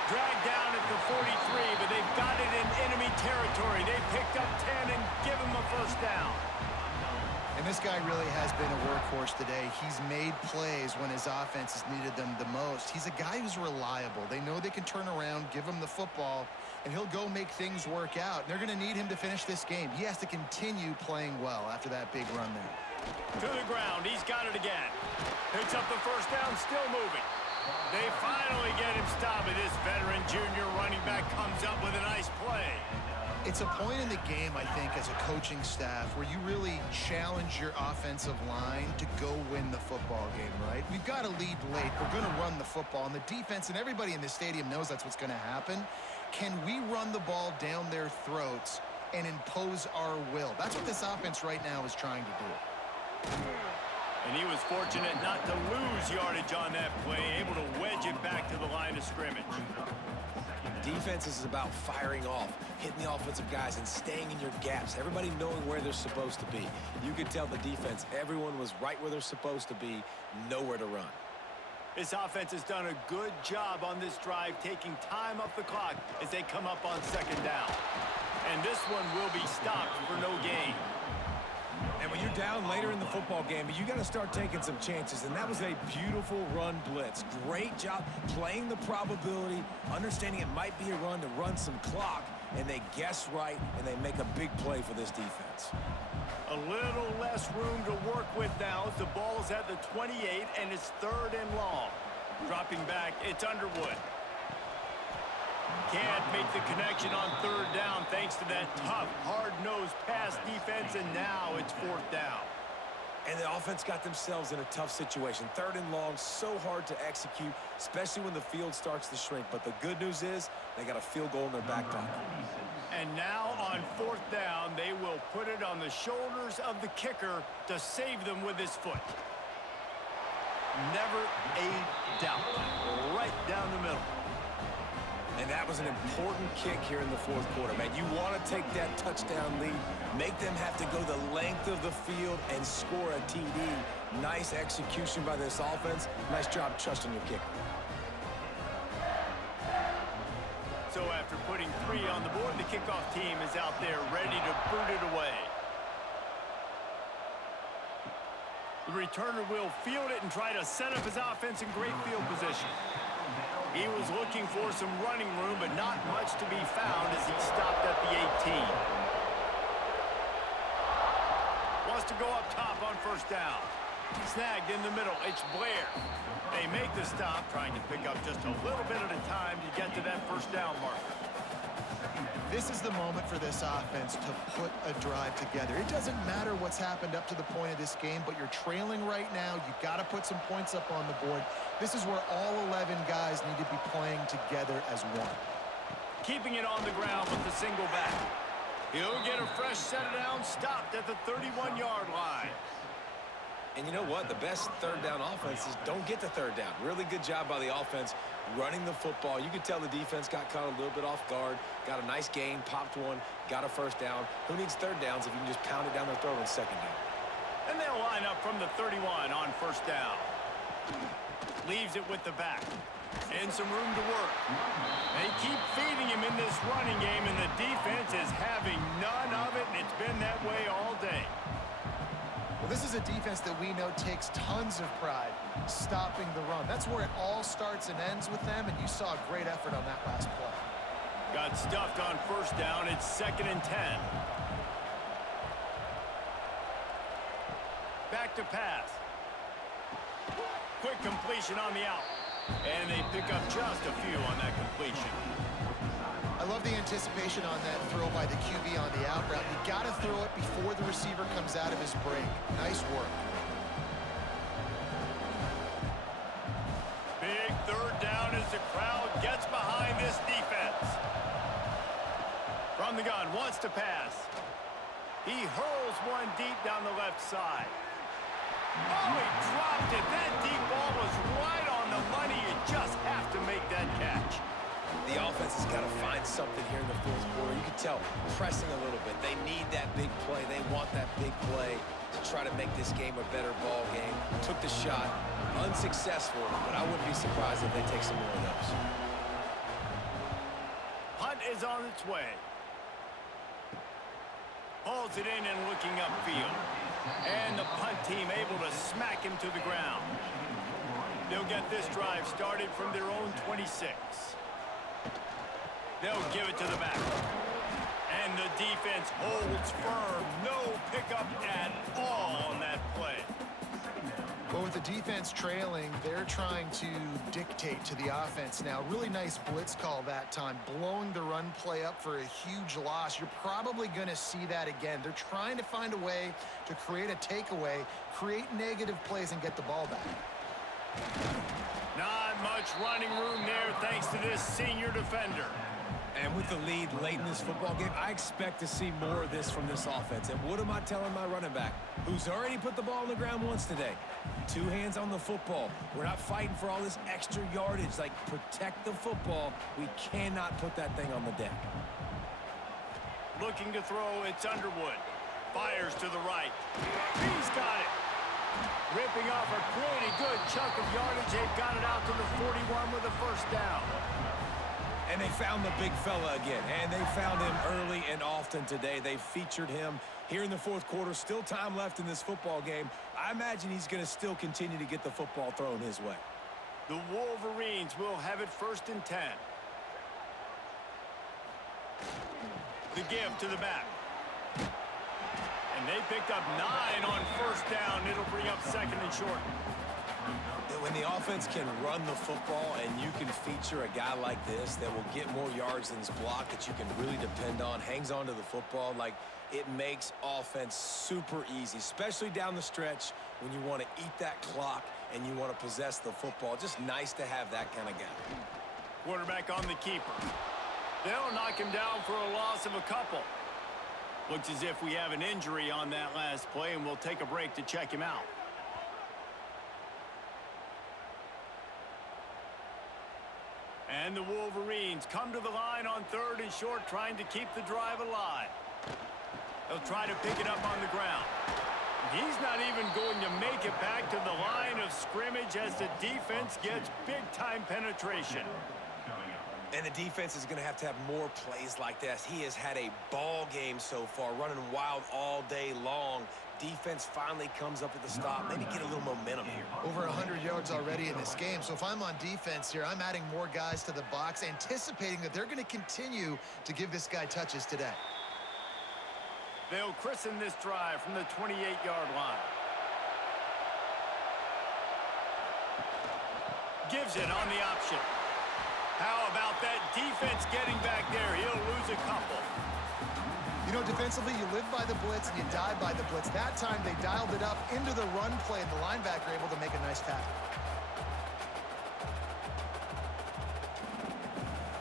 Dragged down at the 43, but they've got it in enemy territory. They picked up 10 and give him a 1st down. And this guy really has been a workhorse today. He's made plays when his offense has needed them the most. He's a guy who's reliable. They know they can turn around, give him the football, and he'll go make things work out. They're going to need him to finish this game. He has to continue playing well after that big run there. To the ground, he's got it again. Picks up the 1st down, still moving. They finally get him stopped, and this veteran junior running back comes up with a nice play. It's a point in the game, I think, as a coaching staff where you really challenge your offensive line to go win the football game, right? We've got to lead late. We're going to run the football, and the defense and everybody in the stadium knows that's what's going to happen. Can we run the ball down their throats and impose our will? That's what this offense right now is trying to do. And he was fortunate not to lose yardage on that play, able to wedge it back to the line of scrimmage. Defense is about firing off, hitting the offensive guys, and staying in your gaps. Everybody knowing where they're supposed to be. You could tell the defense, everyone was right where they're supposed to be, nowhere to run. This offense has done a good job on this drive, taking time off the clock as they come up on second down. And this one will be stopped for no gain. And when you're down later in the football game, you got to start taking some chances, and that was a beautiful run blitz. Great job playing the probability, understanding it might be a run to run some clock, and they guess right, and they make a big play for this defense. A little less room to work with now as the ball's at the 28, and it's 3rd and long. Dropping back, it's Underwood. Can't make the connection on 3rd down thanks to that tough, hard-nosed pass defense, and now it's 4th down. And the offense got themselves in a tough situation. 3rd and long, so hard to execute, especially when the field starts to shrink. But the good news is they got a field goal in their back pocket. And now on 4th down, they will put it on the shoulders of the kicker to save them with his foot. Never a doubt. Right down the middle. And that was an important kick here in the 4th quarter, man. You want to take that touchdown lead, make them have to go the length of the field and score a TD. Nice execution by this offense. Nice job trusting your kicker. So after putting 3 on the board, the kickoff team is out there ready to boot it away. The returner will field it and try to set up his offense in great field position. He was looking for some running room, but not much to be found as he stopped at the 18. Wants to go up top on 1st down. Snagged in the middle. It's Blair. They make the stop, trying to pick up just a little bit at a time to get to that 1st down marker. This is the moment for this offense to put a drive together. It doesn't matter what's happened up to the point of this game, but you're trailing right now. You got to put some points up on the board. This is where all 11 guys need to be playing together as one. Keeping it on the ground with the single back. He'll get a fresh set down, stopped at the 31-yard line. And you know what? The best 3rd down offense is don't get the 3rd down. Really good job by the offense running the football. You could tell the defense got caught a little bit off guard, got a nice gain, popped one, got a 1st down. Who needs 3rd downs if you can just pound it down their throat on 2nd down? And they'll line up from the 31 on 1st down. Leaves it with the back. And some room to work. They keep feeding him in this running game, and the defense is having none of it, and it's been that way all day. Well, this is a defense that we know takes tons of pride stopping the run. That's where it all starts and ends with them, and you saw a great effort on that last play. Got stuffed on 1st down. It's 2nd and 10. Back to pass. Quick completion on the out. And they pick up just a few on that completion. I love the anticipation on that throw by the QB on the out route. You got to throw it before the receiver comes out of his break. Nice work. Big 3rd down as the crowd gets behind this defense. From the gun, wants to pass. He hurls one deep down the left side. Oh, he dropped it. That deep ball was right on the money. You just have to make that catch. The offense has got to find something here in the 4th quarter. You can tell pressing a little bit. They need that big play. They want that big play to try to make this game a better ball game. Took the shot, unsuccessful, but I wouldn't be surprised if they take some more of those. Hunt is on its way. Hauls it in and looking upfield. And the punt team able to smack him to the ground. They'll get this drive started from their own 26. They'll give it to the back. And the defense holds firm. No pickup at all on that play. Well, Well, with the defense trailing, they're trying to dictate to the offense now. Really nice blitz call that time, blowing the run play up for a huge loss. You're probably going to see that again. They're trying to find a way to create a takeaway, create negative plays, and get the ball back. Not much running room there thanks to this senior defender. And with the lead late in this football game, I expect to see more of this from this offense. And what am I telling my running back, who's already put the ball on the ground once today? 2 hands on the football. We're not fighting for all this extra yardage. Like, protect the football. We cannot put that thing on the deck. Looking to throw, it's Underwood. Fires to the right. He's got it. Ripping off a pretty good chunk of yardage. They've got it out to the 41 with a first down. And they found the big fella again, and they found him early and often today. They featured him here in the fourth quarter. Still time left in this football game. I imagine he's going to still continue to get the football thrown his way. The Wolverines will have it 1st and 10. The give to the back. And they picked up 9 on first down. It'll bring up 2nd and short. When the offense can run the football and you can feature a guy like this that will get more yards than his block, that you can really depend on, hangs on to the football, like, it makes offense super easy, especially down the stretch when you want to eat that clock and you want to possess the football. Just nice to have that kind of guy. Quarterback on the keeper. They'll knock him down for a loss of a couple. Looks as if we have an injury on that last play, and we'll take a break to check him out. And the Wolverines come to the line on 3rd and short, trying to keep the drive alive. They'll try to pick it up on the ground. He's not even going to make it back to the line of scrimmage as the defense gets big-time penetration. And the defense is going to have more plays like this. He has had a ball game so far, running wild all day long. Defense finally comes up with the stop. Maybe get a little momentum here. Over 100 yards already in this game. So if I'm on defense here, I'm adding more guys to the box, anticipating that they're going to continue to give this guy touches today. They'll christen this drive from the 28-yard line. Gives it on the option. How about that defense getting back there? He'll lose a couple. You know, defensively, you live by the blitz and you die by the blitz. That time, they dialed it up into the run play, and the linebacker able to make a nice tackle.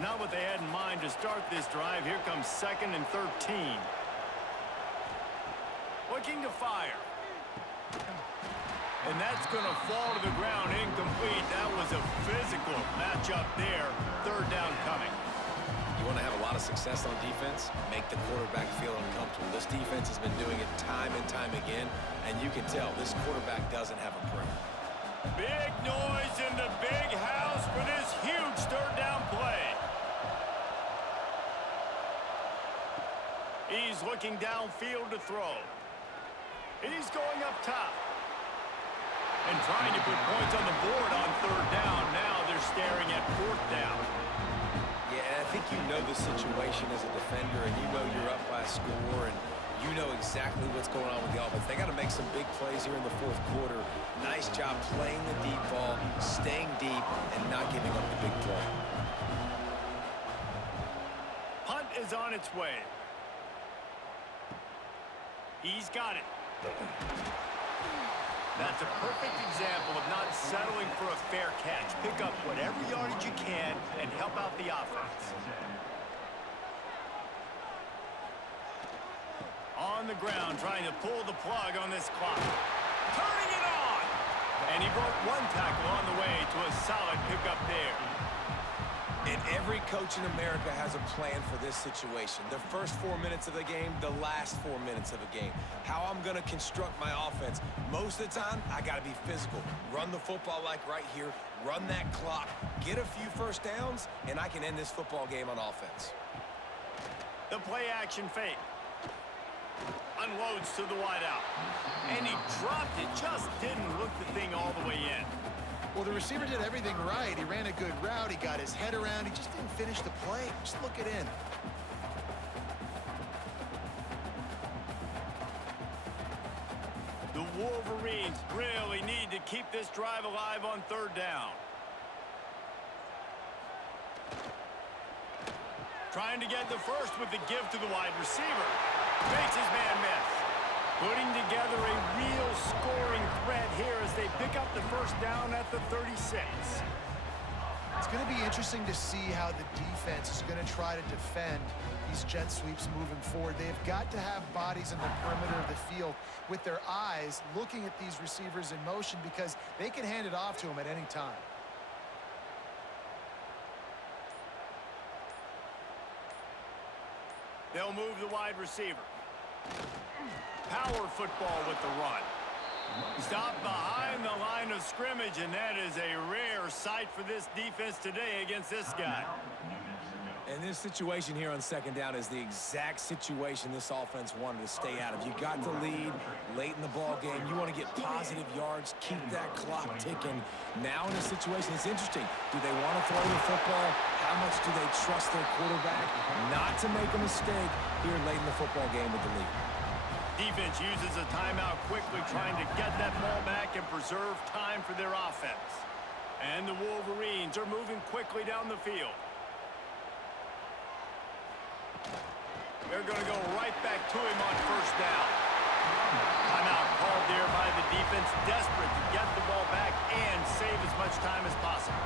Not what they had in mind to start this drive. Here comes 2nd and 13. Looking to fire. And that's going to fall to the ground incomplete. That was a physical matchup there. 3rd down coming. You want to have a lot of success on defense, make the quarterback feel uncomfortable. This defense has been doing it time and time again, and you can tell this quarterback doesn't have a prayer. Big noise in the big house for this huge 3rd down play. He's looking downfield to throw. He's going up top. And trying to put points on the board on 3rd down. Now they're staring at 4th down. Yeah, and I think you know the situation as a defender, and you know you're up by a score, and you know exactly what's going on with the offense. They got to make some big plays here in the 4th quarter. Nice job playing the deep ball, staying deep, and not giving up the big play. Punt is on its way. He's got it. That's a perfect example of not settling for a fair catch. Pick up whatever yardage you can and help out the offense. On the ground, trying to pull the plug on this clock. Turning it on! And he broke 1 tackle on the way to a solid pickup there. And every coach in America has a plan for this situation. The first 4 minutes of the game, the last 4 minutes of a game. How I'm going to construct my offense. Most of the time, I got to be physical. Run the football like right here. Run that clock. Get a few first downs, and I can end this football game on offense. The play action fake. Unloads to the wideout. And he dropped it. Just didn't look the thing all the way in. Well, the receiver did everything right. He ran a good route. He got his head around. He just didn't finish the play. Just look it in. The Wolverines Wolverines really need to keep this drive alive on third down. Trying to get the first with the give to the wide receiver. Makes his man miss. Putting together a real scoring threat here as they pick up the first down at the 36. It's going to be interesting to see how the defense is going to try to defend these jet sweeps moving forward. They've got to have bodies in the perimeter of the field with their eyes looking at these receivers in motion because they can hand it off to them at any time. They'll move the wide receiver. Power football with the run. Stop behind the line of scrimmage, and that is a rare sight for this defense today against this guy. And this situation here on second down is the exact situation this offense wanted to stay out of. You got the lead late in the ball game. You want to get positive yards, keep that clock ticking. Now in this situation, it's interesting. Do they want to throw the football? How much do they trust their quarterback not to make a mistake here late in the football game with the lead? Defense uses a timeout quickly, trying to get that ball back and preserve time for their offense. And the Wolverines are moving quickly down the field. They're going to go right back to him on first down. Timeout called there by the defense, desperate to get the ball back and save as much time as possible.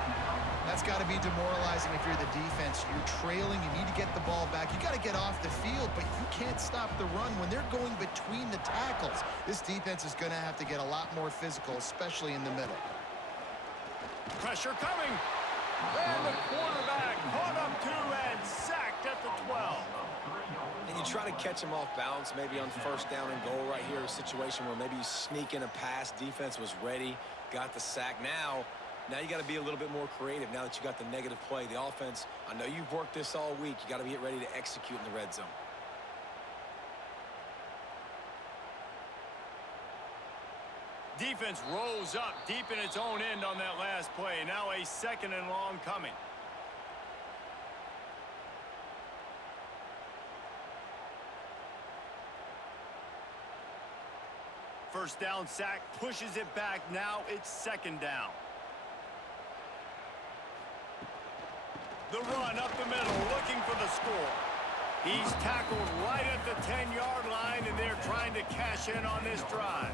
That's got to be demoralizing if you're the defense. You're trailing, you need to get the ball back. You got to get off the field, but you can't stop the run when they're going between the tackles. This defense is going to have to get a lot more physical, especially in the middle. Pressure coming. And the quarterback caught up to and sacked at the 12. And you try to catch him off balance, maybe on first down and goal right here, a situation where maybe you sneak in a pass. Defense was ready, got the sack. Now you got to be a little bit more creative now that you got the negative play. The offense, I know you've worked this all week. You got to get ready to execute in the red zone. Defense rolls up deep in its own end on that last play. Now a second and long coming. First down sack, pushes it back. Now it's second down. The run up the middle, looking for the score. He's tackled right at the 10-yard line, and they're trying to cash in on this drive.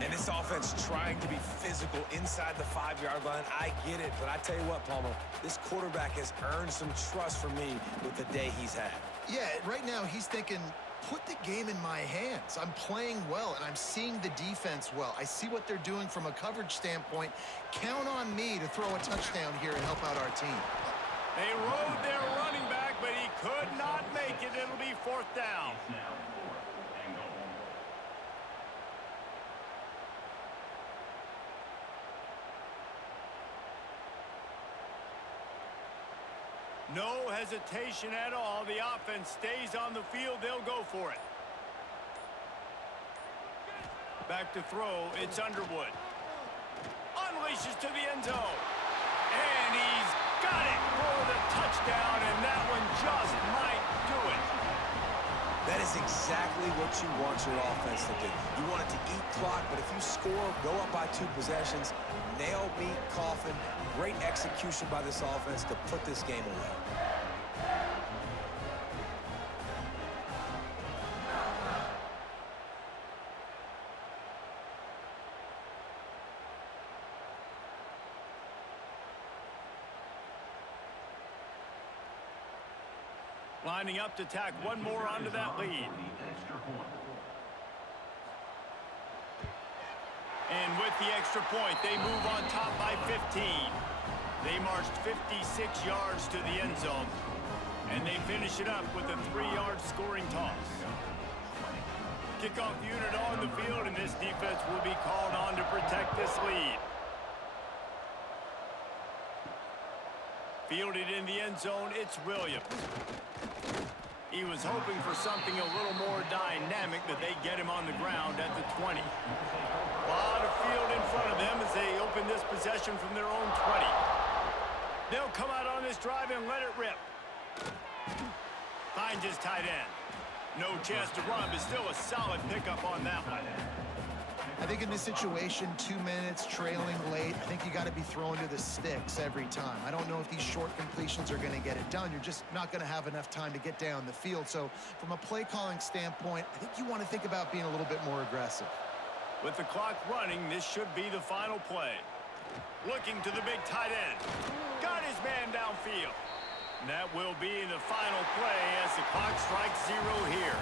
And this offense trying to be physical inside the 5-yard line. I get it, but I tell you what, Palmer, this quarterback has earned some trust from me with the day he's had. Yeah, right now he's thinking, put the game in my hands. I'm playing well, and I'm seeing the defense well. I see what they're doing from a coverage standpoint. Count on me to throw a touchdown here and help out our team. They rode their running back, but he could not make it. It'll be fourth down. No hesitation at all. The offense stays on the field. They'll go for it. Back to throw. It's Underwood. Unleashes to the end zone. And he's got it for the touchdown, and that one just might do it. That is exactly what you want your offense to do. You want it to eat clock, but if you score, go up by 2 possessions, nail meet coffin. Great execution by this offense to put this game away. Lining up to tack one more onto that lead. And with the extra point, they move on top by 15. They marched 56 yards to the end zone, and they finish it up with a 3-yard scoring toss. Kickoff unit on the field, and this defense will be called on to protect this lead. Fielded in the end zone, it's Williams. He was hoping for something a little more dynamic, but they get him on the ground at the 20. A lot of field in front of them as they open this possession from their own 20. They'll come out on this drive and let it rip. Finds his tight end. No chance to run, but still a solid pickup on that one. I think in this situation, 2 minutes, trailing late, I think you got to be throwing to the sticks every time. I don't know if these short completions are going to get it done. You're just not going to have enough time to get down the field. So from a play calling standpoint, I think you want to think about being a little bit more aggressive. With the clock running, this should be the final play. Looking to the big tight end. Got his man downfield. And that will be the final play as the clock strikes 0 here.